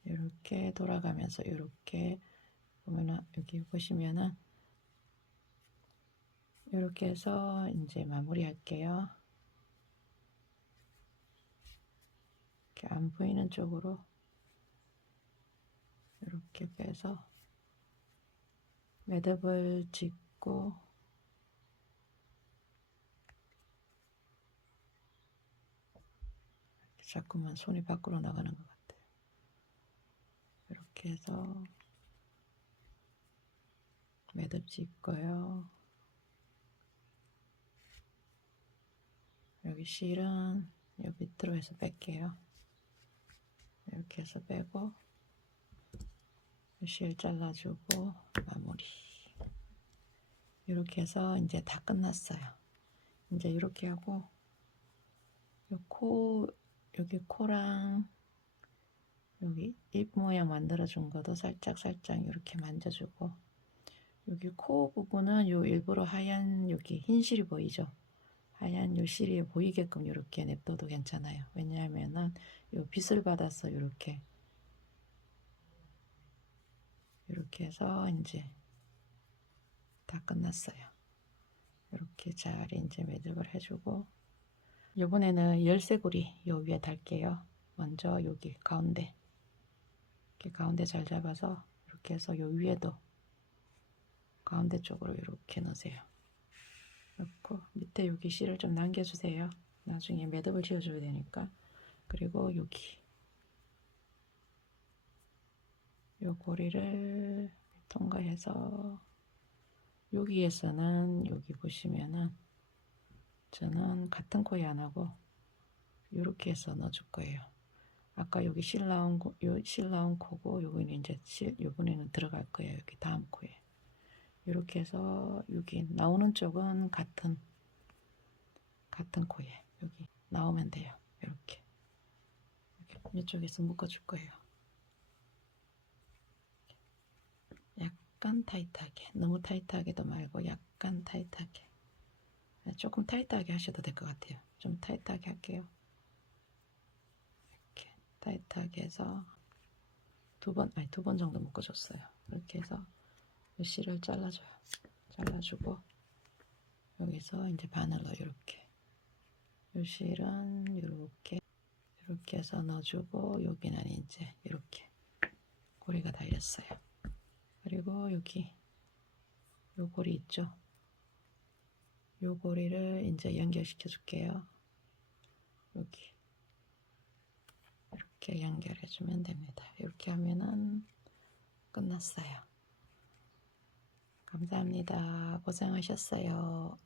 이렇게 돌아가면서 이렇게 보면은 여기 보시면은 이렇게 해서 이제 마무리 할게요. 이렇게 안 보이는 쪽으로 이렇게 빼서 매듭을 짓고 자꾸만 손이 밖으로 나가는 것 같아요. 이렇게 해서 매듭 짓고요. 여기 실은 여기 밑으로 해서 뺄게요. 이렇게 해서 빼고 실 잘라주고 마무리. 이렇게 해서 이제 다 끝났어요. 이제 이렇게 하고 여기 코랑 여기 입 모양 만들어 준 것도 살짝 이렇게 만져주고 여기 코 부분은 요 일부러 하얀 여기 흰 실이 보이죠? 하얀 요 실이 보이게끔 이렇게 냅둬도 괜찮아요. 왜냐하면은 요 빛을 받아서 이렇게 해서 이제 다 끝났어요. 이렇게 잘 이제 매듭을 해주고 이번에는 열쇠고리 요 위에 달게요. 먼저 여기 가운데 이렇게 가운데 잘 잡아서 이렇게 해서 요 위에도 가운데 쪽으로 이렇게 넣으세요. 넣고 밑에 여기 실을 좀 남겨주세요. 나중에 매듭을 지어줘야 되니까. 그리고 여기 요 고리를 통과해서 여기에서는 여기 보시면은 저는 같은 코에 안 하고 이렇게 해서 넣어줄 거예요. 아까 여기 실 나온 코고 여기는 이제 요번에는 들어갈 거예요. 여기 다음 코에 이렇게 해서 여기 나오는 쪽은 같은 코에 여기 나오면 돼요. 이렇게 이쪽에서 묶어줄 거예요. 약간 타이트하게, 너무 타이트하게도 말고 약간 타이트하게. 조금 타이트하게 하셔도 될 것 같아요. 좀 타이트하게 할게요. 이렇게 타이트하게 해서 두 번 정도 묶어줬어요. 이렇게 해서 실을 잘라줘요. 잘라주고 여기서 이제 바늘로 이렇게 이 실은 이렇게 해서 넣어주고 여기는 이제 이렇게 고리가 달렸어요. 그리고 여기 요 고리 있죠? 요 고리를 이제 연결시켜 줄게요. 여기 이렇게 연결해 주면 됩니다. 이렇게 하면은 끝났어요. 감사합니다. 고생하셨어요.